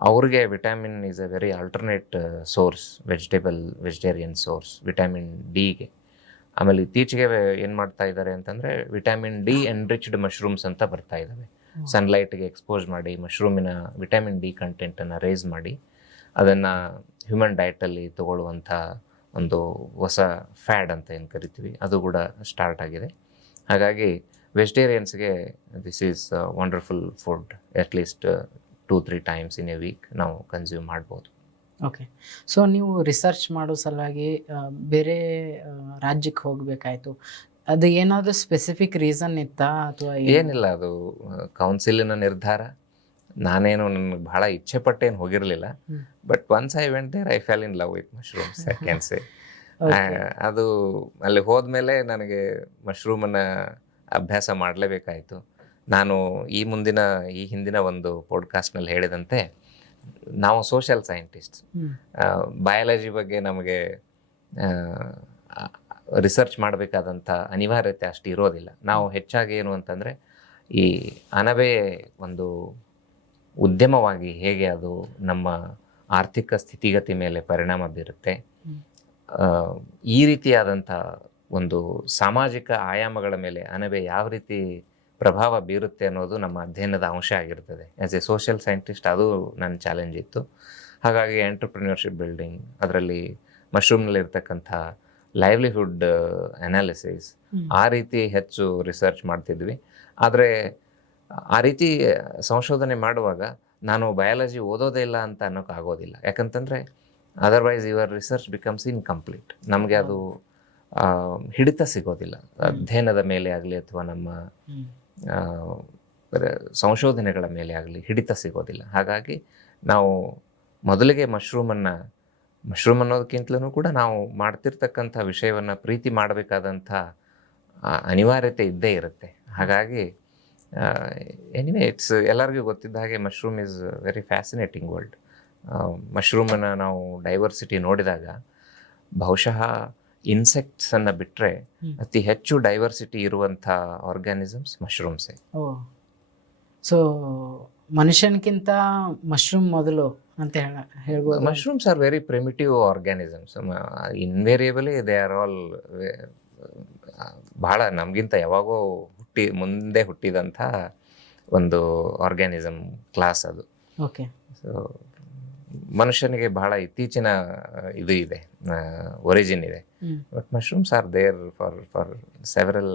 ಅವ್ರಿಗೆ vitamin is a very alternate source vegetable vegetarian source vitamin ಡಿಗೆ ಆಮೇಲೆ ಇತ್ತೀಚೆಗೆ ಏನು ಮಾಡ್ತಾ ಇದ್ದಾರೆ ಅಂತಂದರೆ ವಿಟಮಿನ್ ಡಿ ಎನ್ರಿಚ್ಡ್ ಮಶ್ರೂಮ್ಸ್ ಅಂತ ಬರ್ತಾ ಇದ್ದಾವೆ ಸನ್ಲೈಟ್ಗೆ ಎಕ್ಸ್ಪೋಸ್ ಮಾಡಿ ಮಶ್ರೂಮಿನ ವಿಟಮಿನ್ ಡಿ ಕಂಟೆಂಟನ್ನು ರೇಸ್ ಮಾಡಿ ಅದನ್ನು ಹ್ಯೂಮನ್ ಡಯಟಲ್ಲಿ ತಗೊಳ್ಳುವಂಥ ಒಂದು ಹೊಸ ಫ್ಯಾಡ್ ಅಂತ ಏನು ಕರಿತೀವಿ ಅದು ಕೂಡ ಸ್ಟಾರ್ಟ್ ಆಗಿದೆ. ಹಾಗಾಗಿ ವೆಜಿಟೇರಿಯನ್ಸ್ಗೆ this is wonderful food at least two three times in a week ನಾವು ಕನ್ಸ್ಯೂಮ್ ಮಾಡ್ಬೋದು. ಓಕೆ ಸೊ ನೀವು ರಿಸರ್ಚ್ ಮಾಡೋ ಸಲುವಾಗಿ ಬೇರೆ ರಾಜ್ಯಕ್ಕೆ ಹೋಗಬೇಕಾಯ್ತು. ಅದು ಏನಾದರೂ ಸ್ಪೆಸಿಫಿಕ್ ರೀಸನ್ ಇತ್ತಾ ಅಥವಾ ಏನಿಲ್ಲ ಅದು ಕೌನ್ಸಿಲಿನ ನಿರ್ಧಾರ. ನಾನೇನು ನನಗೆ ಭಾಳ ಇಚ್ಛೆ ಪಟ್ಟೇನು ಹೋಗಿರಲಿಲ್ಲ. But once I went there I fell in love with mushrooms I can say. ಅದು ಅಲ್ಲಿ ಹೋದ್ಮೇಲೆ ನನಗೆ ಮಶ್ರೂಮನ್ನು ಅಭ್ಯಾಸ ಮಾಡಲೇಬೇಕಾಯಿತು. ನಾನು ಈ ಮುಂದಿನ ಈ ಹಿಂದಿನ ಒಂದು ಪಾಡ್ಕಾಸ್ಟ್ನಲ್ಲಿ ಹೇಳಿದಂತೆ ನಾವು ಸೋಷಿಯಲ್ ಸೈಂಟಿಸ್ಟ್ ಬಯಾಲಜಿ ಬಗ್ಗೆ ನಮಗೆ ರಿಸರ್ಚ್ ಮಾಡಬೇಕಾದಂಥ ಅನಿವಾರ್ಯತೆ ಅಷ್ಟು ಇರೋದಿಲ್ಲ. ನಾವು ಹೆಚ್ಚಾಗಿ ಏನು ಅಂತಂದರೆ ಈ ಅನಬೆ ಒಂದು ಉದ್ಯಮವಾಗಿ ಹೇಗೆ ಅದು ನಮ್ಮ ಆರ್ಥಿಕ ಸ್ಥಿತಿಗತಿ ಮೇಲೆ ಪರಿಣಾಮ ಬೀರುತ್ತೆ. ಈ ರೀತಿಯಾದಂಥ ಒಂದು ಸಾಮಾಜಿಕ ಆಯಾಮಗಳ ಮೇಲೆ ಅನವೆ ಯಾವ ರೀತಿ ಪ್ರಭಾವ ಬೀರುತ್ತೆ ಅನ್ನೋದು ನಮ್ಮ ಅಧ್ಯಯನದ ಅಂಶ ಆಗಿರ್ತದೆ. ಆ್ಯಸ್ ಎ ಸೋಷಿಯಲ್ ಸೈಂಟಿಸ್ಟ್ ಅದು ನನ್ನ ಚಾಲೆಂಜ್ ಇತ್ತು. ಹಾಗಾಗಿ ಎಂಟರ್ಪ್ರಿನ್ಯೂರ್ಶಿಪ್ ಬಿಲ್ಡಿಂಗ್ ಅದರಲ್ಲಿ ಮಶ್ರೂಮ್ನಲ್ಲಿರ್ತಕ್ಕಂಥ ಲೈವ್ಲಿಹುಡ್ ಅನಾಲಿಸಿಸ್. ಆ ರೀತಿ ಹೆಚ್ಚು ರಿಸರ್ಚ್ ಮಾಡ್ತಿದ್ವಿ. ಆದರೆ ಆ ರೀತಿ ಸಂಶೋಧನೆ ಮಾಡುವಾಗ ನಾನು ಬಯಾಲಜಿ ಓದೋದೇ ಇಲ್ಲ ಅಂತ ಅನ್ನೋಕೆ ಆಗೋದಿಲ್ಲ. ಯಾಕಂತಂದರೆ otherwise your research becomes incomplete ನಮಗೆ ಅದು ಹಿಡಿತ ಸಿಗೋದಿಲ್ಲ. ಅಧ್ಯಯನದ ಮೇಲೆ ಆಗಲಿ ಅಥವಾ ನಮ್ಮ ಸಂಶೋಧನೆಗಳ ಮೇಲೆ ಆಗಲಿ ಹಿಡಿತ ಸಿಗೋದಿಲ್ಲ. ಹಾಗಾಗಿ ನಾವು ಮೊದಲಿಗೆ ಮಶ್ರೂಮನ್ನು ಮಶ್ರೂಮ್ ಅನ್ನೋದಕ್ಕಿಂತಲೂ ಕೂಡ ನಾವು ಮಾಡ್ತಿರ್ತಕ್ಕಂಥ ವಿಷಯವನ್ನು ಪ್ರೀತಿ ಮಾಡಬೇಕಾದಂಥ ಅನಿವಾರ್ಯತೆ ಇದ್ದೇ ಇರುತ್ತೆ. ಹಾಗಾಗಿ ಎನಿವೆ ಇಟ್ಸ್ ಎಲ್ಲರಿಗೂ ಗೊತ್ತಿದ್ದ ಹಾಗೆ mushroom is very fascinating world ಮಶ್ರೂಮನ್ನು ನಾವು ಡೈವರ್ಸಿಟಿ ನೋಡಿದಾಗ ಬಹುಶಃ ಇನ್ಸೆಕ್ಟ್ಸನ್ನು ಬಿಟ್ಟರೆ. ಅತಿ ಹೆಚ್ಚು ಡೈವರ್ಸಿಟಿ ಇರುವಂಥ ಆರ್ಗ್ಯಾನಿಸಮ್ಸ್ ಮಶ್ರೂಮ್ಸೇ ಸೊ ಮನುಷ್ಯನಿಗಿಂತ ಮಶ್ರೂಮ್ ಮೊದಲು ಅಂತ ಹೇಳ ಹೇಳ್ಬೋದು. Mushrooms are very primitive organisms invariably they are all ಭಾಳ ನಮಗಿಂತ ಯಾವಾಗೋ ಹುಟ್ಟಿ ಮುಂದೆ ಹುಟ್ಟಿದಂಥ ಒಂದು ಆರ್ಗ್ಯಾನಿಸಮ್ ಕ್ಲಾಸ್ ಅದು. ಓಕೆ ಸೊ ಮನುಷ್ಯನಿಗೆ ಬಹಳ ಇತ್ತೀಚಿನ ಇದು ಇದೆ ಒರಿಜಿನ್ ಇದೆ. But mushrooms are there for for several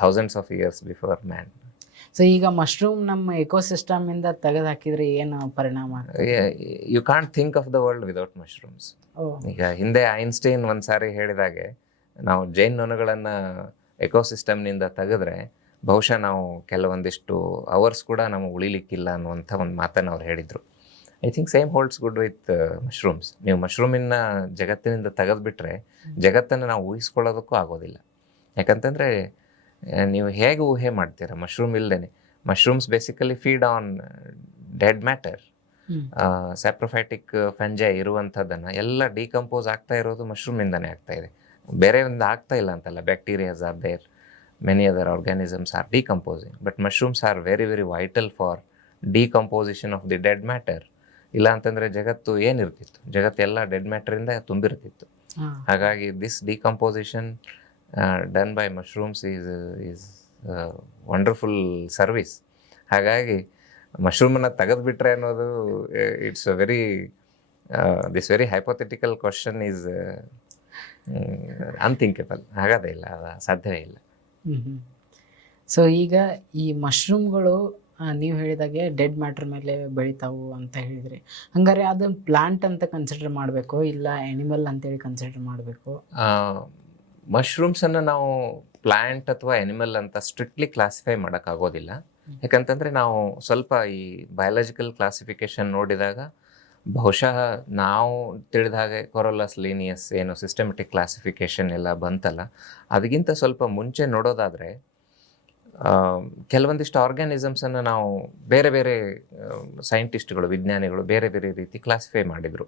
thousands of years before man so ಈಗ ಮಶ್ರೂಮ್ ನಮ್ಮ ಎಕೋಸಿಸ್ಟಮ್ ಇಂದ ತೆಗೆದು ಹಾಕಿದ್ರೆ ಏನು ಪರಿಣಾಮ? You can't think of the world without mushrooms ಈಗ ಹಿಂದೆ ಐನ್ಸ್ಟೈನ್ ಒಂದ್ಸಾರಿ ಹೇಳಿದಾಗೆ ನಾವು ಜೈನ್ ನೊಣಗಳನ್ನು ಎಕೋಸಿಸ್ಟಮ್ನಿಂದ ತೆಗೆದ್ರೆ ಬಹುಶಃ ನಾವು ಕೆಲವೊಂದಿಷ್ಟು ಅವರ್ಸ್ ಕೂಡ ನಮಗೆ ಉಳಿಲಿಕ್ಕಿಲ್ಲ ಅನ್ನುವಂಥ ಒಂದು ಮಾತನ್ನು ಅವ್ರು ಹೇಳಿದರು. I think same holds good with mushrooms ನೀವು ಮಶ್ರೂಮಿನ ಜಗತ್ತಿನಿಂದ ತೆಗೆದುಬಿಟ್ರೆ ಜಗತ್ತನ್ನು ನಾವು ಊಹಿಸ್ಕೊಳ್ಳೋದಕ್ಕೂ ಆಗೋದಿಲ್ಲ. ಯಾಕಂತಂದರೆ ನೀವು ಹೇಗೆ ಊಹೆ ಮಾಡ್ತೀರಾ? ಮಶ್ರೂಮ್ ಇಲ್ಲದೇ mushrooms basically feed on dead matter saprophytic saprophytic fungi ಇರುವಂಥದ್ದನ್ನು ಎಲ್ಲ ಡಿಕಂಪೋಸ್ ಆಗ್ತಾ ಇರೋದು ಮಶ್ರೂಮಿಂದನೇ ಆಗ್ತಾ ಇದೆ. ಬೇರೆ ಒಂದು ಆಗ್ತಾ ಇಲ್ಲ ಅಂತಲ್ಲ bacterias are there many other organisms are decomposing but mushrooms are very very vital for decomposition of the dead matter ಇಲ್ಲ ಅಂತಂದರೆ ಜಗತ್ತು ಏನಿರ್ತಿತ್ತು? ಜಗತ್ತು ಎಲ್ಲ ಡೆಡ್ ಮ್ಯಾಟ್ರಿಂದ ತುಂಬಿರ್ತಿತ್ತು. ಹಾಗಾಗಿ this decomposition done by mushrooms is is wonderful service ಹಾಗಾಗಿ ಮಶ್ರೂಮನ್ನು ತೆಗೆದುಬಿಟ್ರೆ ಅನ್ನೋದು it's a very this very hypothetical question is unthinkable ಆಗೋದೇ ಇಲ್ಲ ಅದು ಸಾಧ್ಯವೇ ಇಲ್ಲ. ಸೊ ಈಗ ಈ ಮಶ್ರೂಮ್ಗಳು ನೀವು ಹೇಳಿದಾಗೆ ಡೆಡ್ ಮ್ಯಾಟರ್ ಮೇಲೆ ಬೆಳಿತಾವು ಅಂತ ಹೇಳಿದ್ರಿ. ಹಂಗಾರೆ ಅದನ್ನ ಪ್ಲಾಂಟ್ ಅಂತ ಕನ್ಸಿಡರ್ ಮಾಡಬೇಕು ಇಲ್ಲ ಆ್ಯನಿಮಲ್ ಅಂತೇಳಿ ಕನ್ಸಿಡರ್ ಮಾಡಬೇಕು? ಮಶ್ರೂಮ್ಸನ್ನು ನಾವು ಪ್ಲ್ಯಾಂಟ್ ಅಥವಾ ಎನಿಮಲ್ ಅಂತ ಸ್ಟ್ರಿಕ್ಟ್ಲಿ ಕ್ಲಾಸಿಫೈ ಮಾಡೋಕ್ಕಾಗೋದಿಲ್ಲ ಯಾಕಂತಂದರೆ ನಾವು ಸ್ವಲ್ಪ ಈ ಬಯಾಲಜಿಕಲ್ ಕ್ಲಾಸಿಫಿಕೇಶನ್ ನೋಡಿದಾಗ ಬಹುಶಃ ನಾವು ತಿಳಿದ ಹಾಗೆ ಕೊರೊಲಸ್ ಲೀನಿಯಸ್ ಏನು ಸಿಸ್ಟಮೆಟಿಕ್ ಕ್ಲಾಸಿಫಿಕೇಶನ್ ಎಲ್ಲ ಬಂತಲ್ಲ ಅದಕ್ಕಿಂತ ಸ್ವಲ್ಪ ಮುಂಚೆ ನೋಡೋದಾದರೆ ಕೆಲವೊಂದಿಷ್ಟು ಆರ್ಗ್ಯಾನಿಸಮ್ಸನ್ನು ನಾವು ಬೇರೆ ಬೇರೆ ಸೈಂಟಿಸ್ಟ್ಗಳು ವಿಜ್ಞಾನಿಗಳು ಬೇರೆ ಬೇರೆ ರೀತಿ ಕ್ಲಾಸಿಫೈ ಮಾಡಿದರು.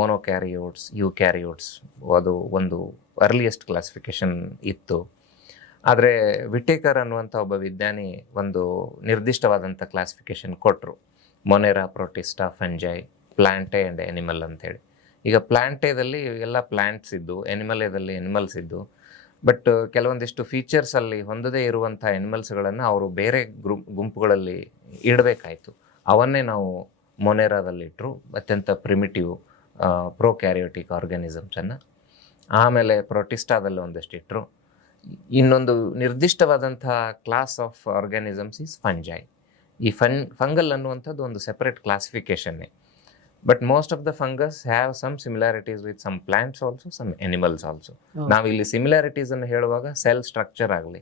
ಮೊನೋಕ್ಯಾರಿಯೋಟ್ಸ್ ಯು ಕ್ಯಾರಿಯೋಟ್ಸ್ ಅದು ಒಂದು ಅರ್ಲಿಯೆಸ್ಟ್ ಕ್ಲಾಸಿಫಿಕೇಶನ್ ಇತ್ತು. ಆದರೆ ವಿಟೇಕರ್ ಅನ್ನುವಂಥ ಒಬ್ಬ ವಿಜ್ಞಾನಿ ಒಂದು ನಿರ್ದಿಷ್ಟವಾದಂಥ ಕ್ಲಾಸಿಫಿಕೇಶನ್ ಕೊಟ್ಟರು Monera Protista fungi Plantae and animal ಅಂತೇಳಿ. ಈಗ ಪ್ಲ್ಯಾಂಟೇದಲ್ಲಿ ಎಲ್ಲ ಪ್ಲ್ಯಾಂಟ್ಸ್ ಇದ್ದು ಎನಿಮಲೇದಲ್ಲಿ ಎನಿಮಲ್ಸ್ ಇದ್ದು ಬಟ್ ಕೆಲವೊಂದಿಷ್ಟು ಫೀಚರ್ಸ್ ಅಲ್ಲಿ ಹೊಂದದೇ ಇರುವಂಥ ಎನಿಮಲ್ಸ್ಗಳನ್ನು ಅವರು ಬೇರೆ ಗ್ರೂಪ್ ಗುಂಪುಗಳಲ್ಲಿ ಇಡಬೇಕಾಯಿತು. ಅವನ್ನೇ ನಾವು ಮೊನೆರಾದಲ್ಲಿಟ್ಟರು ಅತ್ಯಂತ ಪ್ರಿಮಿಟಿವ್ ಪ್ರೋ ಕ್ಯಾರಿಯೋಟಿಕ್ ಆರ್ಗ್ಯಾನಿಸಮ್ಸನ್ನು ಆಮೇಲೆ ಪ್ರೊಟಿಸ್ಟಾದಲ್ಲಿ ಒಂದಷ್ಟು ಇಟ್ಟರು ಇನ್ನೊಂದು ನಿರ್ದಿಷ್ಟವಾದಂಥ class of organisms is fungi ಈ ಫನ್ ಫಂಗಲ್ ಅನ್ನುವಂಥದ್ದು ಒಂದು separate ಕ್ಲಾಸಿಫಿಕೇಶನ್ನೇ but most of the fungus have some similarities with some plants also some animals also ನಾವು ಇಲ್ಲಿ ಸಿಮಿಲಾರಿಟೀಸ್ ಅನ್ನು ಹೇಳುವಾಗ ಸೆಲ್ ಸ್ಟ್ರಕ್ಚರ್ ಆಗಲಿ.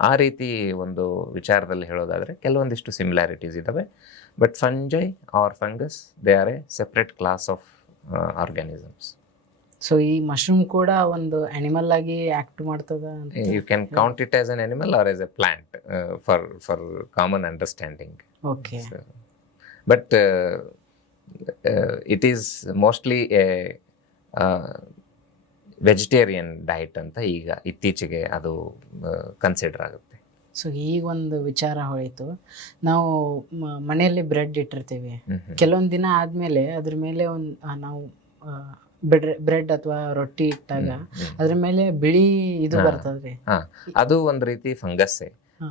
ಆ ರೀತಿ ಒಂದು ವಿಚಾರದಲ್ಲಿ ಹೇಳೋದಾದ್ರೆ ಕೆಲವೊಂದಿಷ್ಟು ಸಿಮಿಲಾರಿಟೀಸ್ ಇದ್ದಾವೆ but fungi are fungus they are a separate class of organisms so ಈ ಮಶ್ರೂಮ್ ಕೂಡ ಒಂದು ಅನಿಮಲ್ ಆಗಿ ಆಕ್ಟ್ ಮಾಡ್ತದ you can count it as an animal or as a plant for for common understanding okay but it is mostly a vegetarian diet ಅಂತ ಈಗ ಇತ್ತೀಚೆಗೆ ಅದು ಕನ್ಸಿಡರ್ ಆಗುತ್ತೆ. ಸೊ ಈಗ ಒಂದು ವಿಚಾರ ಹೋಯಿತು. ನಾವು ಮನೆಯಲ್ಲಿ ಬ್ರೆಡ್ ಇಟ್ಟಿರ್ತೀವಿ. ಕೆಲವೊಂದು ದಿನ ಆದಮೇಲೆ ಅದ್ರ ಮೇಲೆ ಒಂದು ನಾವು ಬ್ರೆಡ್ ಅಥವಾ ರೊಟ್ಟಿ ಇಟ್ಟಾಗ. ಅದ್ರ ಮೇಲೆ ಬಿಳಿ ಇದು. ಬರ್ತದ್ರಿ. ಹಾ. ಅದು ಒಂದ್ ರೀತಿ ಫಂಗಸ್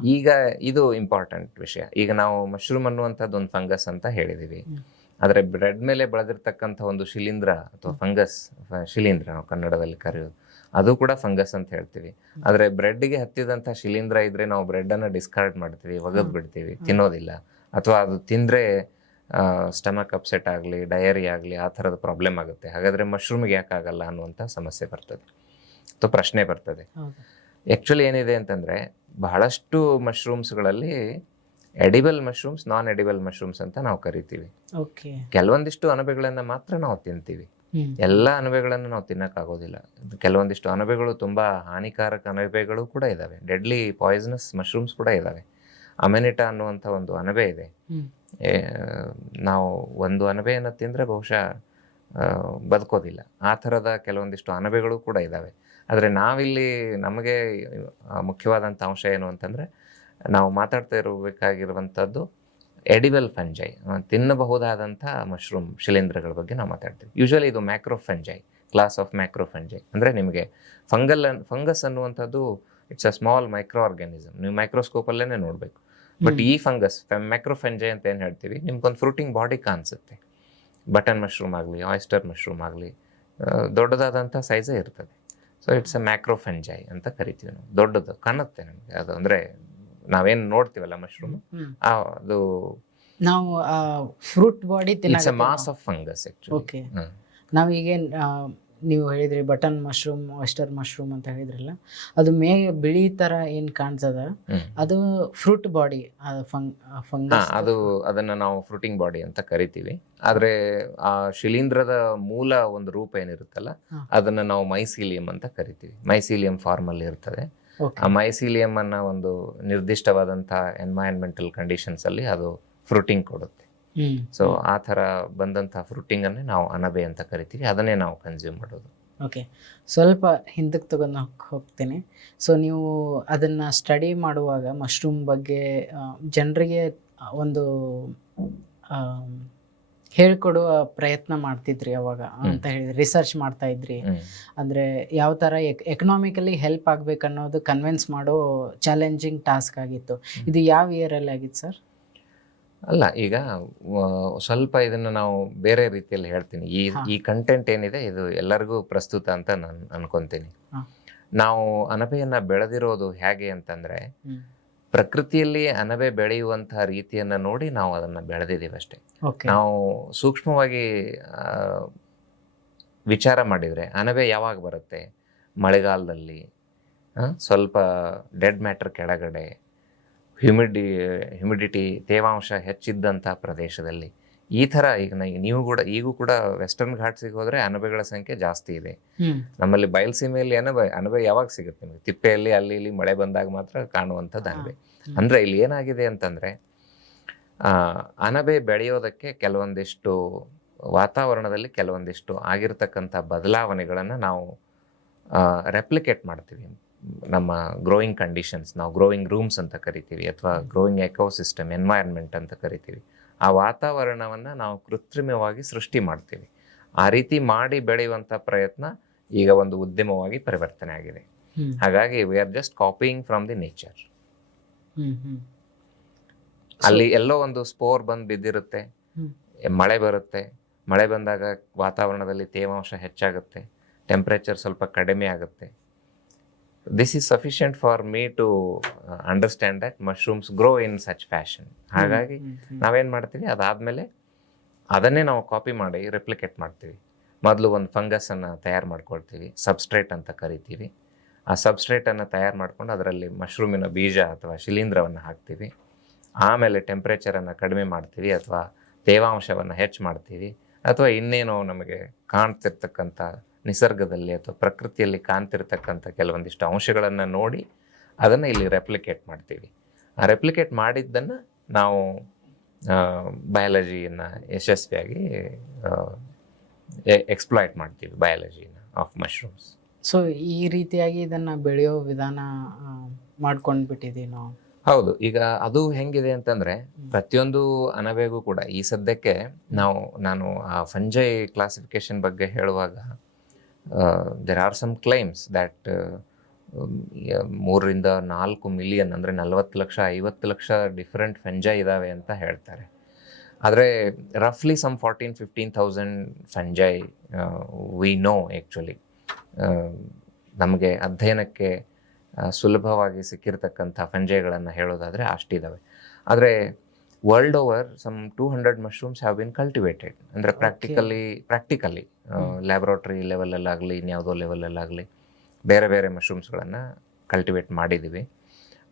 ಈಗ ಇದು ಇಂಪಾರ್ಟೆಂಟ್ ವಿಷಯ. ಈಗ ನಾವು ಮಶ್ರೂಮ್ ಅನ್ನುವಂಥದ್ದು ಒಂದು ಫಂಗಸ್ ಅಂತ ಹೇಳಿದೀವಿ. ಆದ್ರೆ ಆದರೆ ಬ್ರೆಡ್ ಮೇಲೆ ಬೆಳೆದಿರ್ತಕ್ಕಂಥ ಒಂದು ಶಿಲೀಂಧ್ರ ಅಥವಾ ಫಂಗಸ್ ಶಿಲೀಂಧ್ರ ನಾವು ಕನ್ನಡದಲ್ಲಿ ಕರೆಯೋದು ಅದು ಕೂಡ ಫಂಗಸ್ ಅಂತ ಹೇಳ್ತೀವಿ. ಆದರೆ ಬ್ರೆಡ್ಗೆ ಹತ್ತಿದಂಥ ಶಿಲೀಂಧ್ರ ಇದ್ರೆ ನಾವು ಬ್ರೆಡ್ ಅನ್ನ ಡಿಸ್ಕಾರ್ಡ್ ಮಾಡ್ತೀವಿ ಒಗದ್ ಬಿಡ್ತೀವಿ ತಿನ್ನೋದಿಲ್ಲ. ಅಥವಾ ಅದು ತಿಂದ್ರೆ ಸ್ಟಮಕ್ ಅಪ್ಸೆಟ್ ಆಗಲಿ ಡಯರಿ ಆಗಲಿ ಆ ಥರದ ಪ್ರಾಬ್ಲಮ್ ಆಗುತ್ತೆ. ಹಾಗಾದ್ರೆ ಮಶ್ರೂಮ್ಗೆ ಯಾಕಾಗಲ್ಲ ಅನ್ನುವಂಥ ಸಮಸ್ಯೆ ಬರ್ತದೆ. ಅಥವಾ ಪ್ರಶ್ನೆ ಬರ್ತದೆ. ಆ್ಯಕ್ಚುಲಿ ಏನಿದೆ ಅಂತಂದರೆ ಬಹಳಷ್ಟು ಮಶ್ರೂಮ್ಸ್ಗಳಲ್ಲಿ edible mushrooms non edible mushrooms ಅಂತ ನಾವು ಕರಿತೀವಿ. ಕೆಲವೊಂದಿಷ್ಟು ಅಣಬೆಗಳನ್ನು ಮಾತ್ರ ನಾವು ತಿಂತೀವಿ. ಎಲ್ಲ ಅಣಬೆಗಳನ್ನು ನಾವು ತಿನ್ನಕ್ಕಾಗೋದಿಲ್ಲ. ಕೆಲವೊಂದಿಷ್ಟು ಅಣಬೆಗಳು ತುಂಬ ಹಾನಿಕಾರಕ ಅಣಬೆಗಳು ಕೂಡ ಇದ್ದಾವೆ ಡೆಡ್ಲಿ ಪಾಯ್ಸನಸ್ ಮಶ್ರೂಮ್ಸ್ ಕೂಡ ಇದ್ದಾವೆ ಅಮೆನಿಟಾ ಅನ್ನುವಂಥ ಒಂದು ಅಣಬೆ ಇದೆ. ನಾವು ಒಂದು ಅಣಬೆಯನ್ನು ತಿಂದರೆ ಬಹುಶಃ ಬದುಕೋದಿಲ್ಲ. ಆ ಥರದ ಕೆಲವೊಂದಿಷ್ಟು ಅಣಬೆಗಳು ಕೂಡ ಇದ್ದಾವೆ ಆದರೆ ನಾವಿಲ್ಲಿ ನಮಗೆ ಮುಖ್ಯವಾದಂಥ ಅಂಶ ಏನು ಅಂತಂದರೆ, ನಾವು ಮಾತಾಡ್ತಾ ಇರಬೇಕಾಗಿರುವಂಥದ್ದು ಎಡಿಬಲ್ ಫಂಜೈ ತಿನ್ನಬಹುದಾದಂಥ ಮಶ್ರೂಮ್ ಶಿಲೀಂಧ್ರಗಳ ಬಗ್ಗೆ ನಾವು ಮಾತಾಡ್ತೀವಿ. ಯೂಶ್ವಲಿ ಇದು macro fungi class of macro fungi ಅಂದರೆ ನಿಮಗೆ ಫಂಗಲ್ ಫಂಗಸ್ ಅನ್ನುವಂಥದ್ದು it's a small micro organism ನೀವು ಮೈಕ್ರೋಸ್ಕೋಪಲ್ಲೇ ನೋಡಬೇಕು. ಬಟ್ ಈ ಫಂಗಸ್ ಮೈಕ್ರೋಫೆಂಜೆ ಅಂತ ಏನು ಹೇಳ್ತೀವಿ? ನಿಮ್ಗೊಂದು ಫ್ರೂಟಿಂಗ್ ಬಾಡಿ ಕಾಣಿಸುತ್ತೆ. ಬಟನ್ ಮಶ್ರೂಮ್ ಆಗಲಿ ಆಯಿಸ್ಟರ್ ಮಶ್ರೂಮ್ ಆಗಲಿ ದೊಡ್ಡದಾದಂಥ ಸೈಜೇ ಇರ್ತದೆ. ಸೊ ಇಟ್ಸ್ ಎ ಮ್ಯಾಕ್ರೋಫೆಂಜೈ ಅಂತ ಕರಿತೀವಿ ನಾವು. ದೊಡ್ಡದು ಕಾಣುತ್ತೆ ನಮಗೆ. ಅದು ಅಂದರೆ ನಾವೇನು ನೋಡ್ತೀವಲ್ಲ ಮಶ್ರೂಮ್. ಅದು ನಾವು fruit body mass of fungus okay ನಾವೀಗೇನು ನೀವು ಹೇಳಿದ್ರಿ ಬಟನ್ ಮಶ್ರೂಮ್ ವೆಸ್ಟರ್ ಮಶ್ರೂಮ್ ಅಂತ ಹೇಳಿದ್ರಲ್ಲ ಅದು ಮೇ ಬಿಳಿ ತರ ಏನ್ ಕಾಣ್ತದ ಅದು ಫ್ರೂಟ್ ಬಾಡಿ ಫಂಗಸ್ ಅದು ಅದನ್ನ ನಾವು ಫ್ರೂಟಿಂಗ್ ಬಾಡಿ ಅಂತ ಕರಿತೀವಿ. ಆದ್ರೆ ಆ ಶಿಲೀಂಧ್ರದ ಮೂಲ ಒಂದು ರೂಪ ಏನಿರುತ್ತಲ್ಲ ಅದನ್ನ ನಾವು ಮೈಸೀಲಿಯಂ ಅಂತ ಕರಿತೀವಿ. ಮೈಸೀಲಿಯಂ ಫಾರ್ಮ್ ಅಲ್ಲಿ ಇರ್ತದೆ. ಆ ಮೈಸೀಲಿಯಂ ಅನ್ನ ಒಂದು ನಿರ್ದಿಷ್ಟವಾದಂತಹ ಎನ್ವೈರನ್ಮೆಂಟಲ್ ಕಂಡೀಷನ್ಸ್ ಅಲ್ಲಿ ಅದು ಫ್ರೂಟಿಂಗ್ ಕೊಡುತ್ತೆ. ಸೊ ಆ ಥರ ಬಂದಂತ ಫ್ರೂಟಿಂಗ್ ಅನ್ನೇ ನಾವು ಅನಬೆ ಅಂತ ಕರಿತೀವಿ. ಅದನ್ನೇ ನಾವು ಕನ್ಸ್ಯೂಮ್ ಮಾಡೋದು. ಓಕೆ ಸ್ವಲ್ಪ ಹಿಂದಕ್ಕೆ ತಗೊಂಡು ಹೋಗ್ತೀನಿ. ಸೊ ನೀವು ಅದನ್ನು ಸ್ಟಡಿ ಮಾಡುವಾಗ ಮಶ್ರೂಮ್ ಬಗ್ಗೆ ಜನರಿಗೆ ಒಂದು ಹೇಳ್ಕೊಡುವ ಪ್ರಯತ್ನ ಮಾಡ್ತಿದ್ರಿ ಅವಾಗ ಅಂತ ಹೇಳಿ ರಿಸರ್ಚ್ ಮಾಡ್ತಾ ಇದ್ರಿ. ಅಂದ್ರೆ ಯಾವ ತರ ಎಕ್ ಎಕನಾಮಿಕಲಿ ಹೆಲ್ಪ್ ಆಗ್ಬೇಕನ್ನೋದು ಕನ್ವಿನ್ಸ್ ಮಾಡೋ ಚಾಲೆಂಜಿಂಗ್ ಟಾಸ್ಕ್ ಆಗಿತ್ತು. ಇದು ಯಾವ ಇಯರ್ ಅಲ್ಲಿ ಆಗಿತ್ತು ಸರ್ ಅಲ್ಲ ಈಗ ಸ್ವಲ್ಪ ಇದನ್ನ ನಾವು ಬೇರೆ ರೀತಿಯಲ್ಲಿ ಹೇಳ್ತೀನಿ. ಈ ಈ ಕಂಟೆಂಟ್ ಏನಿದೆ ಇದು ಎಲ್ಲರಿಗೂ ಪ್ರಸ್ತುತ ಅಂತ ನಾನು ಅನ್ಕೊಂತೀನಿ. ನಾವು ಅನಬೆಯನ್ನ ಬೆಳೆದಿರೋದು ಹೇಗೆ ಅಂತಂದ್ರೆ ಪ್ರಕೃತಿಯಲ್ಲಿ ಅನಬೆ ಬೆಳೆಯುವಂತಹ ರೀತಿಯನ್ನ ನೋಡಿ ನಾವು ಅದನ್ನ ಬೆಳೆದಿದ್ದೀವಿ ಅಷ್ಟೇ. ನಾವು ಸೂಕ್ಷ್ಮವಾಗಿ ವಿಚಾರ ಮಾಡಿದರೆ ಅನಬೆ ಯಾವಾಗ ಬರುತ್ತೆ? ಮಳೆಗಾಲದಲ್ಲಿ ಸ್ವಲ್ಪ ಡೆಡ್ ಮ್ಯಾಟರ್ ಕೆಳಗಡೆ ಹ್ಯುಮಿಡಿ ಹ್ಯುಮಿಡಿಟಿ ತೇವಾಂಶ ಹೆಚ್ಚಿದ್ದಂಥ ಪ್ರದೇಶದಲ್ಲಿ ಈ ಥರ ಈಗ ನೀವು ಕೂಡ ಈಗೂ ಕೂಡ ವೆಸ್ಟರ್ನ್ ಘಾಟ್ಸಿಗೆ ಹೋದರೆ ಅಣಬೆಗಳ ಸಂಖ್ಯೆ ಜಾಸ್ತಿ ಇದೆ. ನಮ್ಮಲ್ಲಿ ಬಯಲುಸೀಮೆಯಲ್ಲಿ ಅಣಬೆ ಅಣಬೆ ಯಾವಾಗ ಸಿಗುತ್ತೆ ನಿಮಗೆ? ತಿಪ್ಪೆಯಲ್ಲಿ ಅಲ್ಲಿ ಇಲ್ಲಿ ಮಳೆ ಬಂದಾಗ ಮಾತ್ರ ಕಾಣುವಂಥದ್ದು ಅಣಬೆ. ಅಂದರೆ ಇಲ್ಲಿ ಏನಾಗಿದೆ ಅಂತಂದ್ರೆ ಆ, ಅನಬೆ ಬೆಳೆಯೋದಕ್ಕೆ ಕೆಲವೊಂದಿಷ್ಟು ವಾತಾವರಣದಲ್ಲಿ ಕೆಲವೊಂದಿಷ್ಟು ಆಗಿರ್ತಕ್ಕಂಥ ಬದಲಾವಣೆಗಳನ್ನು ನಾವು ರೆಪ್ಲಿಕೇಟ್ ಮಾಡ್ತೀವಿ. ನಮ್ಮ ಗ್ರೋಯಿಂಗ್ ಕಂಡೀಷನ್ಸ್ ನಾವು ಗ್ರೋಯಿಂಗ್ ರೂಮ್ಸ್ ಅಂತ ಕರಿತೀವಿ ಅಥವಾ ಗ್ರೋಯಿಂಗ್ ಎಕೋಸಿಸ್ಟಮ್ ಎನ್ವೈರ್ಮೆಂಟ್ ಅಂತ ಕರಿತೀವಿ. ಆ ವಾತಾವರಣವನ್ನು ನಾವು ಕೃತ್ರಿಮವಾಗಿ ಸೃಷ್ಟಿ ಮಾಡ್ತೀವಿ. ಆ ರೀತಿ ಮಾಡಿ ಬೆಳೆಯುವಂಥ ಪ್ರಯತ್ನ ಈಗ ಒಂದು ಉದ್ಯಮವಾಗಿ ಪರಿವರ್ತನೆ ಆಗಿದೆ. ಹಾಗಾಗಿ we are just copying from the nature ಅಲ್ಲಿ ಎಲ್ಲೋ ಒಂದು ಸ್ಪೋರ್ ಬಂದು ಬಿದ್ದಿರುತ್ತೆ ಮಳೆ ಬರುತ್ತೆ ಮಳೆ ಬಂದಾಗ ವಾತಾವರಣದಲ್ಲಿ ತೇವಾಂಶ ಹೆಚ್ಚಾಗುತ್ತೆ ಟೆಂಪ್ರೇಚರ್ ಸ್ವಲ್ಪ ಕಡಿಮೆ ಆಗುತ್ತೆ. This is sufficient for me to understand that mushrooms grow in such fashion ಹಾಗಾಗಿ ಹ್ಮ್, ಹ್ಮ್. ನಾವೇನು ಮಾಡ್ತೀವಿ? ಅದಾದಮೇಲೆ ಅದನ್ನೇ ನಾವು ಕಾಪಿ ಮಾಡಿ ರೆಪ್ಲಿಕೇಟ್ ಮಾಡ್ತೀವಿ. ಮೊದಲು ಒಂದು ಫಂಗಸನ್ನು ತಯಾರು ಮಾಡ್ಕೊಳ್ತೀವಿ ಸಬ್ಸ್ಟ್ರೇಟ್ ಅಂತ ಕರಿತೀವಿ. ಆ ಸಬ್ಸ್ಟ್ರೇಟನ್ನು ತಯಾರು ಮಾಡಿಕೊಂಡು ಅದರಲ್ಲಿ ಮಶ್ರೂಮಿನ ಬೀಜ ಅಥವಾ ಶಿಲೀಂಧ್ರವನ್ನು ಹಾಕ್ತೀವಿ. ಆಮೇಲೆ ಟೆಂಪ್ರೇಚರನ್ನು ಕಡಿಮೆ ಮಾಡ್ತೀವಿ ಅಥವಾ ತೇವಾಂಶವನ್ನು ಹೆಚ್ಚು ಮಾಡ್ತೀವಿ. ಅಥವಾ ಇನ್ನೇನೋ ನಮಗೆ ಕಾಣ್ತಿರ್ತಕ್ಕಂಥ ನಿಸರ್ಗದಲ್ಲಿ ಅಥವಾ ಪ್ರಕೃತಿಯಲ್ಲಿ ಕಾಣ್ತಿರ್ತಕ್ಕಂಥ ಕೆಲವೊಂದಿಷ್ಟು ಅಂಶಗಳನ್ನು ನೋಡಿ ಅದನ್ನು ಇಲ್ಲಿ ರೆಪ್ಲಿಕೇಟ್ ಮಾಡ್ತೀವಿ. ಆ ರೆಪ್ಲಿಕೇಟ್ ಮಾಡಿದ್ದನ್ನು ನಾವು ಬಯಾಲಜಿಯನ್ನು ಯಶಸ್ವಿಯಾಗಿ ಎಕ್ಸ್ಪ್ಲಾಯ್ಟ್ ಮಾಡ್ತೀವಿ ಬಯಾಲಜಿನ ಆಫ್ ಮಶ್ರೂಮ್ಸ್ ಸೊ ಈ ರೀತಿಯಾಗಿ ಇದನ್ನು ಬೆಳೆಯೋ ವಿಧಾನ ಮಾಡ್ಕೊಂಡು ಬಿಟ್ಟಿದ್ದೀವಿ ನಾವು ಹೌದು. ಈಗ ಅದು ಹೆಂಗಿದೆ ಅಂತಂದರೆ ಪ್ರತಿಯೊಂದು ಅನಬೆಗೂ ಕೂಡ ಈ ಸದ್ಯಕ್ಕೆ ನಾವು ನಾನು ಆ ಫಂಜೈ ಕ್ಲಾಸಿಫಿಕೇಶನ್ ಬಗ್ಗೆ ಹೇಳುವಾಗ there are some claims that ಮೂರರಿಂದ ನಾಲ್ಕು ಮಿಲಿಯನ್ ಅಂದರೆ ನಲವತ್ತು ಲಕ್ಷ ಐವತ್ತು ಲಕ್ಷ ಡಿಫ್ರೆಂಟ್ ಫಂಜೈ ಇದ್ದಾವೆ ಅಂತ ಹೇಳ್ತಾರೆ. ಆದರೆ ರಫ್ಲಿ some fourteen fifteen thousand fungi we know actually ನಮಗೆ ಅಧ್ಯಯನಕ್ಕೆ ಆ, ಸುಲಭವಾಗಿ ಸಿಕ್ಕಿರ್ತಕ್ಕಂಥ ಫಂಜೈಗಳನ್ನು ಹೇಳೋದಾದರೆ ಅಷ್ಟಿದ್ದಾವೆ ಆದರೆ world over some two hundred mushrooms have been cultivated ಅಂದರೆ ಪ್ರಾಕ್ಟಿಕಲಿ ಪ್ರಾಕ್ಟಿಕಲಿ ಲ್ಯಾಬ್ರೋಟ್ರಿ ಲೆವೆಲಲ್ಲಾಗಲಿ ಇನ್ಯಾವುದೋ ಲೆವೆಲಲ್ಲಾಗಲಿ ಬೇರೆ ಬೇರೆ ಮಶ್ರೂಮ್ಸ್ಗಳನ್ನು ಕಲ್ಟಿವೇಟ್ ಮಾಡಿದ್ದೀವಿ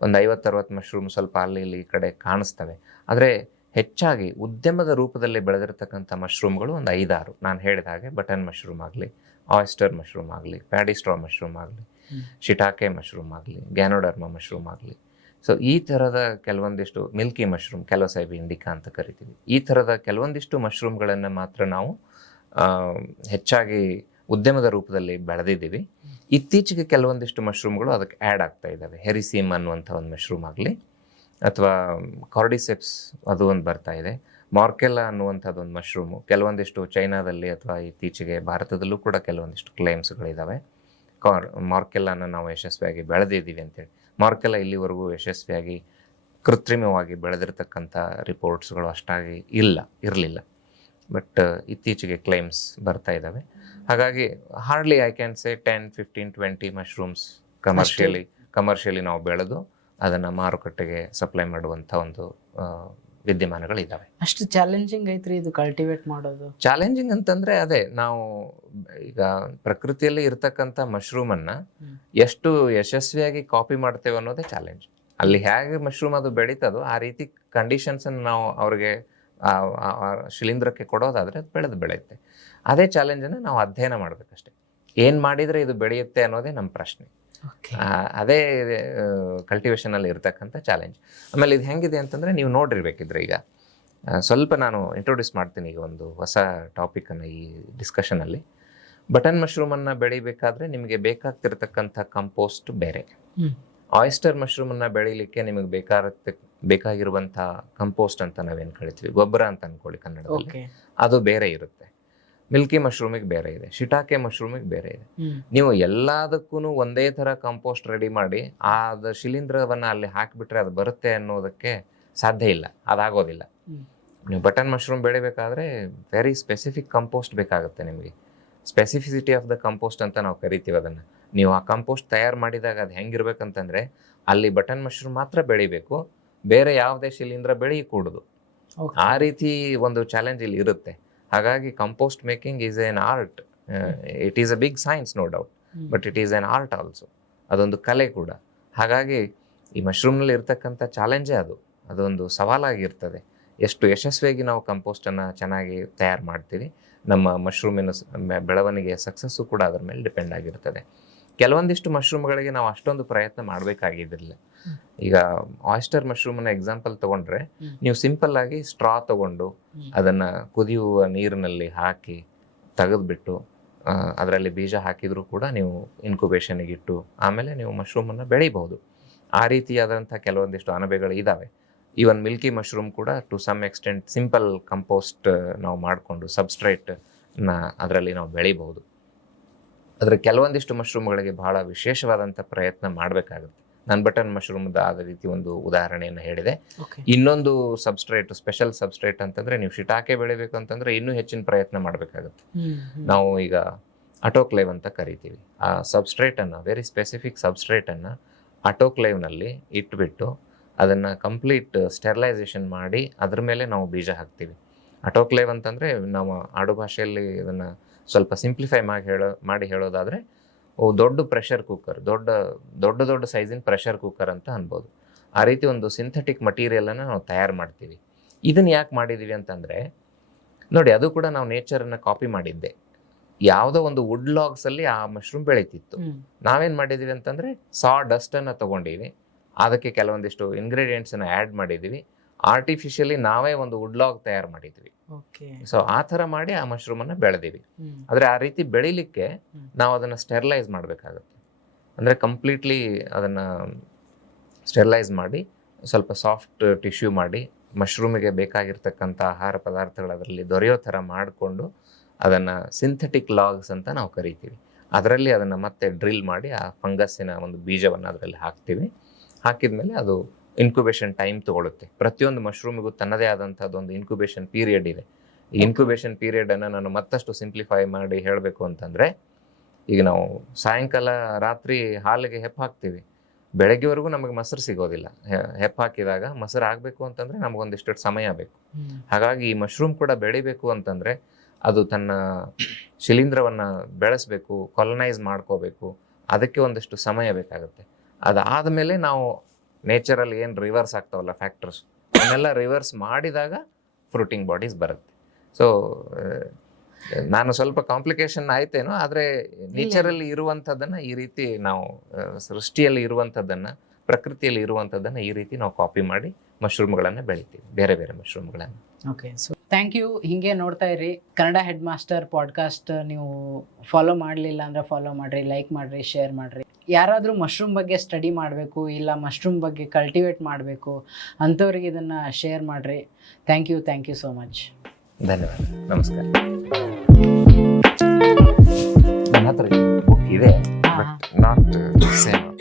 ಒಂದು ಐವತ್ತರವತ್ತು ಮಶ್ರೂಮ್ ಸ್ವಲ್ಪ ಅಲ್ಲಿ ಇಲ್ಲಿ ಈ ಕಡೆ ಕಾಣಿಸ್ತವೆ. ಆದರೆ ಹೆಚ್ಚಾಗಿ ಉದ್ಯಮದ ರೂಪದಲ್ಲಿ ಬೆಳೆದಿರತಕ್ಕಂಥ ಮಶ್ರೂಮ್ಗಳು ಒಂದು ಐದಾರು. ನಾನು ಹೇಳಿದ ಹಾಗೆ ಬಟನ್ ಮಶ್ರೂಮ್ ಆಗಲಿ ಆಯಿಸ್ಟರ್ ಮಶ್ರೂಮ್ ಆಗಲಿ ಪ್ಯಾಡಿಸ್ಟ್ರಾ ಮಶ್ರೂಮ್ ಆಗಲಿ ಶಿಟಾಕೆ ಮಶ್ರೂಮ್ ಆಗಲಿ ಗ್ಯಾನೋಡರ್ಮ ಮಶ್ರೂಮ್ ಆಗಲಿ ಸೊ ಈ ಥರದ ಕೆಲವೊಂದಿಷ್ಟು ಮಿಲ್ಕಿ ಮಶ್ರೂಮ್ ಕೆಲವಸೈಬಿ ಇಂಡಿಕಾ ಅಂತ ಕರಿತೀವಿ. ಈ ಥರದ ಕೆಲವೊಂದಿಷ್ಟು ಮಶ್ರೂಮ್ಗಳನ್ನು ಮಾತ್ರ ನಾವು ಹೆಚ್ಚಾಗಿ ಉದ್ಯಮದ ರೂಪದಲ್ಲಿ ಬೆಳೆದಿದ್ದೀವಿ. ಇತ್ತೀಚೆಗೆ ಕೆಲವೊಂದಿಷ್ಟು ಮಶ್ರೂಮ್ಗಳು ಅದಕ್ಕೆ ಆ್ಯಡ್ ಆಗ್ತಾ ಇದ್ದಾವೆ. ಹೆರಿಸೀಮ್ ಅನ್ನುವಂಥ ಒಂದು ಮಶ್ರೂಮ್ ಆಗಲಿ, ಅಥವಾ ಕಾರ್ಡಿಸೆಪ್ಸ್ ಅದು ಒಂದು ಬರ್ತಾ ಇದೆ. ಮಾರ್ಕೆಲ್ಲ ಅನ್ನುವಂಥದ್ದೊಂದು ಮಶ್ರೂಮು. ಕೆಲವೊಂದಿಷ್ಟು ಚೈನಾದಲ್ಲಿ ಅಥವಾ ಇತ್ತೀಚೆಗೆ ಭಾರತದಲ್ಲೂ ಕೂಡ ಕೆಲವೊಂದಿಷ್ಟು ಕ್ಲೇಮ್ಸ್ಗಳಿದ್ದಾವೆ ಕಾರ್ ಮಾರ್ಕೆಲ್ಲನ ನಾವು ಯಶಸ್ವಿಯಾಗಿ ಬೆಳೆದಿದ್ದೀವಿ ಅಂತೇಳಿ. ಮಾರ್ಕೆಲ್ಲ ಇಲ್ಲಿವರೆಗೂ ಯಶಸ್ವಿಯಾಗಿ ಕೃತ್ರಿಮವಾಗಿ ಬೆಳೆದಿರ್ತಕ್ಕಂಥ ರಿಪೋರ್ಟ್ಸ್ಗಳು ಅಷ್ಟಾಗಿ ಇಲ್ಲ ಇರಲಿಲ್ಲ. ಬಟ್ ಇತ್ತೀಚೆಗೆ ಕ್ಲೈಮ್ಸ್ ಬರ್ತಾ ಇದ್ದಾವೆ ಹಾಗಾಗಿ hardly I can say ten fifteen twenty mushrooms commercially commercially ನಾವು ಬೆಳೆದು ಅದನ್ನು ಮಾರುಕಟ್ಟೆಗೆ ಸಪ್ಲೈ ಮಾಡುವಂಥ ಒಂದು ಆ, ವಿದ್ಯಮಾನಗಳಿದ್ದಾವೆ ಅಷ್ಟು ಚಾಲೆಂಜಿಂಗ್ ಐತ್ರಿ ಇದು ಕಲ್ಟಿವೇಟ್ ಮಾಡೋದು. ಚಾಲೆಂಜಿಂಗ್ ಅಂತಂದ್ರೆ ಅದೇ ನಾವು ಈಗ ಪ್ರಕೃತಿಯಲ್ಲಿ ಇರ್ತಕ್ಕಂಥ ಮಶ್ರೂಮನ್ನು ಅನ್ನ ಎಷ್ಟು ಯಶಸ್ವಿಯಾಗಿ ಕಾಪಿ ಮಾಡ್ತೇವೆ ಅನ್ನೋದೇ ಚಾಲೆಂಜ್ ಅಲ್ಲಿ ಹೇಗೆ ಮಶ್ರೂಮ್ ಅದು ಬೆಳೀತದೋ ಆ ರೀತಿ ಕಂಡೀಷನ್ಸ್ ನಾವು ಅವ್ರಿಗೆ ಶಿಲೀಂಧ್ರಕ್ಕೆ ಕೊಡೋದಾದ್ರೆ ಅದು ಬೆಳೆದು ಬೆಳೆಯುತ್ತೆ. ಅದೇ ಚಾಲೆಂಜನ್ನು ನಾವು ಅಧ್ಯಯನ ಮಾಡಬೇಕಷ್ಟೆ. ಏನು ಮಾಡಿದರೆ ಇದು ಬೆಳೆಯುತ್ತೆ ಅನ್ನೋದೇ ನಮ್ಮ ಪ್ರಶ್ನೆ. ಅದೇ ಕಲ್ಟಿವೇಶನ್ ಅಲ್ಲಿ ಇರ್ತಕ್ಕಂಥ ಚಾಲೆಂಜ್ ಆಮೇಲೆ ಇದು ಹೆಂಗಿದೆ ಅಂತಂದ್ರೆ ನೀವು ನೋಡಿರ್ಬೇಕಿದ್ರೆ ಈಗ ಸ್ವಲ್ಪ ನಾನು ಇಂಟ್ರೊಡ್ಯೂಸ್ ಮಾಡ್ತೀನಿ ಈಗ ಒಂದು ಹೊಸ ಟಾಪಿಕನ್ನು ಈ ಡಿಸ್ಕಷನಲ್ಲಿ ಬಟನ್ ಮಶ್ರೂಮ್ ಅನ್ನ ಬೆಳಿಬೇಕಾದ್ರೆ ನಿಮಗೆ ಬೇಕಾಗ್ತಿರ್ತಕ್ಕಂಥ ಕಂಪೋಸ್ಟ್ ಬೇರೆ. ಆಯಿಸ್ಟರ್ ಮಶ್ರೂಮ್ ಅನ್ನ ಬೆಳಿಲಿಕ್ಕೆ ನಿಮಗೆ ಬೇಕಾಗತ್ತೆ ಬೇಕಾಗಿರುವಂತಹ ಕಂಪೋಸ್ಟ್ ಅಂತ ನಾವೇನು ಕಳಿತೀವಿ ಗೊಬ್ಬರ ಅಂತ ಅನ್ಕೊಳ್ಳಿ ಕನ್ನಡದಲ್ಲಿ. ಅದು ಬೇರೆ ಇರುತ್ತೆ. ಮಿಲ್ಕಿ ಮಶ್ರೂಮಿಗೆ ಬೇರೆ ಇದೆ ಶಿಟಾಕೆ ಮಶ್ರೂಮಿಗೆ ಬೇರೆ ಇದೆ. ನೀವು ಎಲ್ಲದಕ್ಕೂ ಒಂದೇ ಥರ ಕಾಂಪೋಸ್ಟ್ ರೆಡಿ ಮಾಡಿ ಆ ಅದು ಶಿಲೀಂಧ್ರವನ್ನು ಅಲ್ಲಿ ಹಾಕಿಬಿಟ್ರೆ ಅದು ಬರುತ್ತೆ ಅನ್ನೋದಕ್ಕೆ ಸಾಧ್ಯ ಇಲ್ಲ ಅದಾಗೋದಿಲ್ಲ. ನೀವು ಬಟನ್ ಮಶ್ರೂಮ್ ಬೆಳಿಬೇಕಾದ್ರೆ ವೆರಿ ಸ್ಪೆಸಿಫಿಕ್ ಕಂಪೋಸ್ಟ್ ಬೇಕಾಗುತ್ತೆ ನಿಮಗೆ. ಸ್ಪೆಸಿಫಿಸಿಟಿ ಆಫ್ ದ ಕಂಪೋಸ್ಟ್ ಅಂತ ನಾವು ಕರಿತೀವಿ ಅದನ್ನು. ನೀವು ಆ ಕಂಪೋಸ್ಟ್ ತಯಾರು ಮಾಡಿದಾಗ ಅದು ಹೆಂಗಿರ್ಬೇಕಂತಂದ್ರೆ ಅಲ್ಲಿ ಬಟನ್ ಮಶ್ರೂಮ್ ಮಾತ್ರ ಬೆಳಿಬೇಕು ಬೇರೆ ಯಾವುದೇ ಶಿಲೀಂಧ್ರ ಬೆಳೆಯಕೂಡದು ಆ ರೀತಿ ಒಂದು ಚಾಲೆಂಜ್ ಇಲ್ಲಿ ಇರುತ್ತೆ. ಹಾಗಾಗಿ compost making is an art it is a big science no doubt. But it is an art also ಅದೊಂದು ಕಲೆ ಕೂಡ. ಹಾಗಾಗಿ ಈ ಮಶ್ರೂಮ್ನಲ್ಲಿ ಇರ್ತಕ್ಕಂಥ ಚಾಲೆಂಜೇ ಅದು. ಅದೊಂದು ಸವಾಲಾಗಿರ್ತದೆ. ಎಷ್ಟು ಯಶಸ್ವಿಯಾಗಿ ನಾವು ಕಂಪೋಸ್ಟನ್ನು ಚೆನ್ನಾಗಿ ತಯಾರು ಮಾಡ್ತೀವಿ ನಮ್ಮ ಮಶ್ರೂಮಿನ ಬೆಳವಣಿಗೆಯ ಸಕ್ಸಸ್ಸು ಕೂಡ ಅದರ ಮೇಲೆ ಡಿಪೆಂಡ್ ಆಗಿರ್ತದೆ. ಕೆಲವೊಂದಿಷ್ಟು ಮಶ್ರೂಮ್ಗಳಿಗೆ ನಾವು ಅಷ್ಟೊಂದು ಪ್ರಯತ್ನ ಮಾಡಬೇಕಾಗಿದ್ದಿರಲಿಲ್ಲ. ಈಗ ಆಯಿಸ್ಟರ್ ಅನ್ನ ಎಕ್ಸಾಂಪಲ್ ತಗೊಂಡ್ರೆ ನೀವು ಸಿಂಪಲ್ ಆಗಿ ಸ್ಟ್ರಾ ತಗೊಂಡು ಅದನ್ನ ಕುದಿಯುವ ನೀರಿನಲ್ಲಿ ಹಾಕಿ ತೆಗೆದ್ಬಿಟ್ಟು ಅದರಲ್ಲಿ ಬೀಜ ಹಾಕಿದ್ರು ಕೂಡ ನೀವು ಇನ್ಕ್ಯುಬೇಷನ್ಗೆ ಇಟ್ಟು ಆಮೇಲೆ ನೀವು ಮಶ್ರೂಮ್ ಅನ್ನ ಬೆಳಿಬಹುದು. ಆ ರೀತಿಯಾದಂಥ ಕೆಲವೊಂದಿಷ್ಟು ಅಣಬೆಗಳು ಇದಾವೆ. ಈವನ್ ಮಿಲ್ಕಿ ಮಶ್ರೂಮ್ ಕೂಡ to some extent simple compost ನಾವು ಮಾಡಿಕೊಂಡು ನ ಅದರಲ್ಲಿ ನಾವು ಬೆಳಿಬಹುದು. ಅದರ ಕೆಲವೊಂದಿಷ್ಟು ಮಶ್ರೂಮ್ಗಳಿಗೆ ಬಹಳ ವಿಶೇಷವಾದಂಥ ಪ್ರಯತ್ನ ಮಾಡಬೇಕಾಗುತ್ತೆ. ನಾನು ಬಟನ್ ಮಶ್ರೂಮ್ದ ಆದ ರೀತಿ ಒಂದು ಉದಾಹರಣೆಯನ್ನು ಹೇಳಿದೆ. ಇನ್ನೊಂದು ಸಬ್ಸ್ಟ್ರೇಟ್ ಸ್ಪೆಷಲ್ ಸಬ್ಸ್ಟ್ರೇಟ್ ಅಂತಂದ್ರೆ ನೀವು ಶಿಟಾಕೆ ಬೆಳಿಬೇಕು ಅಂತಂದ್ರೆ ಇನ್ನೂ ಹೆಚ್ಚಿನ ಪ್ರಯತ್ನ ಮಾಡಬೇಕಾಗುತ್ತೆ. ನಾವು ಈಗ ಅಟೋಕ್ಲೇವ್ ಅಂತ ಕರಿತೀವಿ. ಆ ಸಬ್ಸ್ಟ್ರೇಟನ್ನು ವೆರಿ ಸ್ಪೆಸಿಫಿಕ್ ಸಬ್ಸ್ಟ್ರೇಟನ್ನು ಅಟೋಕ್ಲೇವ್ನಲ್ಲಿ ಇಟ್ಬಿಟ್ಟು ಅದನ್ನ ಕಂಪ್ಲೀಟ್ ಸ್ಟೆರಿಲೈಸೇಷನ್ ಮಾಡಿ ಅದ್ರ ಮೇಲೆ ನಾವು ಬೀಜ ಹಾಕ್ತೀವಿ. ಅಟೋಕ್ಲೇವ್ ಅಂತಂದ್ರೆ ನಾವು ಆಡು ಭಾಷೆಯಲ್ಲಿ ಇದನ್ನು ಸ್ವಲ್ಪ ಸಿಂಪ್ಲಿಫೈ ಮಾಡಿ ಹೇಳೋ ಮಾಡಿ ಹೇಳೋದಾದರೆ ದೊಡ್ಡ ಪ್ರೆಷರ್ ಕುಕ್ಕರ್ ದೊಡ್ಡ ದೊಡ್ಡ ದೊಡ್ಡ ಸೈಜಿನ ಪ್ರೆಷರ್ ಕುಕ್ಕರ್ ಅಂತ ಅನ್ಬೋದು. ಆ ರೀತಿ ಒಂದು ಸಿಂಥೆಟಿಕ್ ಮಟೀರಿಯಲನ್ನು ನಾವು ತಯಾರು ಮಾಡ್ತೀವಿ. ಇದನ್ನು ಯಾಕೆ ಮಾಡಿದ್ದೀವಿ ಅಂತಂದರೆ ನೋಡಿ ಅದು ಕೂಡ ನಾವು ನೇಚರನ್ನು ಕಾಪಿ ಮಾಡಿದ್ದೆ. ಯಾವುದೋ ಒಂದು ವುಡ್ ಲಾಗ್ಸಲ್ಲಿ ಆ ಮಶ್ರೂಮ್ ಬೆಳೀತಿತ್ತು. ನಾವೇನ್ ನಾವೇನು ಮಾಡಿದ್ದೀವಿ ಅಂತಂದರೆ ಸಾ ಡಸ್ಟನ್ನು ತೊಗೊಂಡಿವಿ. ಅದಕ್ಕೆ ಕೆಲವೊಂದಿಷ್ಟು ಇಂಗ್ರೀಡಿಯೆಂಟ್ಸನ್ನು ಆ್ಯಡ್ ಮಾಡಿದ್ದೀವಿ ಆರ್ಟಿಫಿಷಿಯಲಿ ನಾವೇ ಒಂದು ವುಡ್ ಲಾಗ್ ತಯಾರು ಮಾಡಿದ್ವಿ. ಸೊ ಆ ಥರ ಮಾಡಿ ಆ ಮಶ್ರೂಮ್ ಅನ್ನು ಬೆಳೆದಿವಿ. ಆದರೆ ಆ ರೀತಿ ಬೆಳಿಲಿಕ್ಕೆ. ನಾವು ಅದನ್ನು ಸ್ಟೆರಿಲೈಸ್ ಮಾಡಬೇಕಾಗುತ್ತೆ. ಅಂದರೆ ಕಂಪ್ಲೀಟ್ಲಿ ಅದನ್ನು ಸ್ಟೆರಿಲೈಸ್ ಮಾಡಿ ಸ್ವಲ್ಪ ಸಾಫ್ಟ್ ಟಿಶ್ಯೂ ಮಾಡಿ ಮಶ್ರೂಮಿಗೆ ಬೇಕಾಗಿರ್ತಕ್ಕಂಥ ಆಹಾರ ಪದಾರ್ಥಗಳು ಅದರಲ್ಲಿ ದೊರೆಯೋ ಥರ ಮಾಡಿಕೊಂಡು ಅದನ್ನು ಸಿಂಥೆಟಿಕ್ ಲಾಗ್ಸ್ ಅಂತ ನಾವು ಕರಿತೀವಿ. ಅದರಲ್ಲಿ ಅದನ್ನು ಮತ್ತೆ ಡ್ರಿಲ್ ಮಾಡಿ ಆ ಫಂಗಸ್ಸಿನ ಒಂದು ಬೀಜವನ್ನು ಅದರಲ್ಲಿ ಹಾಕ್ತೀವಿ. ಹಾಕಿದ್ಮೇಲೆ ಅದು ಇನ್ಕ್ಯುಬೇಷನ್ ಟೈಮ್ ತಗೊಳುತ್ತೆ. ಪ್ರತಿಯೊಂದು ಮಶ್ರೂಮಿಗೂ ತನ್ನದೇ ಆದಂಥದ್ದು ಒಂದು ಇನ್ಕ್ಯುಬೇಷನ್ ಪೀರಿಯಡ್ ಇದೆ. ಈ ಇನ್ಕ್ಯುಬೇಷನ್ ಪೀರಿಯಡನ್ನು ನಾನು ಮತ್ತಷ್ಟು ಸಿಂಪ್ಲಿಫೈ ಮಾಡಿ ಹೇಳಬೇಕು ಅಂತಂದರೆ ಈಗ ನಾವು ಸಾಯಂಕಾಲ ರಾತ್ರಿ ಹಾಲಿಗೆ ಹೆಪ್ಪು ಹಾಕ್ತೀವಿ. ಬೆಳಗ್ಗೆವರೆಗೂ ನಮಗೆ ಮೊಸರು ಸಿಗೋದಿಲ್ಲ. ಹೆಪ್ಪ ಹಾಕಿದಾಗ ಮೊಸರು ಆಗಬೇಕು ಅಂತಂದರೆ ನಮಗೊಂದಿಷ್ಟು ಸಮಯ ಬೇಕು. ಹಾಗಾಗಿ ಈ ಮಶ್ರೂಮ್ ಕೂಡ ಬೆಳಿಬೇಕು ಅಂತಂದರೆ ಅದು ತನ್ನ ಶಿಲೀಂಧ್ರವನ್ನು ಬೆಳೆಸಬೇಕು ಕೊಲನೈಸ್ ಮಾಡ್ಕೋಬೇಕು. ಅದಕ್ಕೆ ಒಂದಷ್ಟು ಸಮಯ ಬೇಕಾಗುತ್ತೆ. ಅದಾದಮೇಲೆ ನಾವು ನೇಚರಲ್ಲಿ ಏನು ರಿವರ್ಸ್ ಆಗ್ತಾವಲ್ಲ ಫ್ಯಾಕ್ಟರ್ಸ್ ಅವನ್ನೆಲ್ಲ ರಿವರ್ಸ್ ಮಾಡಿದಾಗ ಫ್ರೂಟಿಂಗ್ ಬಾಡೀಸ್ ಬರುತ್ತೆ. ಸೊ ನಾನು ಸ್ವಲ್ಪ ಕಾಂಪ್ಲಿಕೇಶನ್ ಆಯ್ತೇನೋ, ಆದರೆ ನೇಚರಲ್ಲಿ ಇರುವಂಥದ್ದನ್ನು ಈ ರೀತಿ ನಾವು ಸೃಷ್ಟಿಯಲ್ಲಿ ಇರುವಂಥದ್ದನ್ನು, ಪ್ರಕೃತಿಯಲ್ಲಿ ಇರುವಂಥದ್ದನ್ನು ಈ ರೀತಿ ನಾವು ಕಾಪಿ ಮಾಡಿ ಮಶ್ರೂಮ್ಗಳನ್ನು ಬೆಳಿತೀವಿ. ಬೇರೆ ಬೇರೆ ಮಶ್ರೂಮ್ಗಳನ್ನು ಓಕೆ ಸೊ ಥ್ಯಾಂಕ್ ಯು ಹಿಂಗೆ ನೋಡ್ತಾ ಇರಿ. ಕನ್ನಡ ಹೆಡ್ ಮಾಸ್ಟರ್ ಪಾಡ್ಕಾಸ್ಟ್ ನೀವು ಫಾಲೋ ಮಾಡಲಿಲ್ಲ ಅಂದರೆ ಫಾಲೋ ಮಾಡಿರಿ ಲೈಕ್ ಮಾಡಿರಿ ಶೇರ್ ಮಾಡಿರಿ. ಯಾರಾದರೂ ಮಶ್ರೂಮ್ ಬಗ್ಗೆ ಸ್ಟಡಿ ಮಾಡಬೇಕು ಇಲ್ಲ ಮಶ್ರೂಮ್ ಬಗ್ಗೆ ಕಲ್ಟಿವೇಟ್ ಮಾಡಬೇಕು ಅಂಥವ್ರಿಗೆ ಇದನ್ನು ಶೇರ್ ಮಾಡಿರಿ. Thank you thank you so much ಧನ್ಯವಾದ. ನಮಸ್ಕಾರ. ನನ್ನ ಹತ್ರ ಬುಕ್ ಇದೆ ನಾಟ್ ಸೇಮ್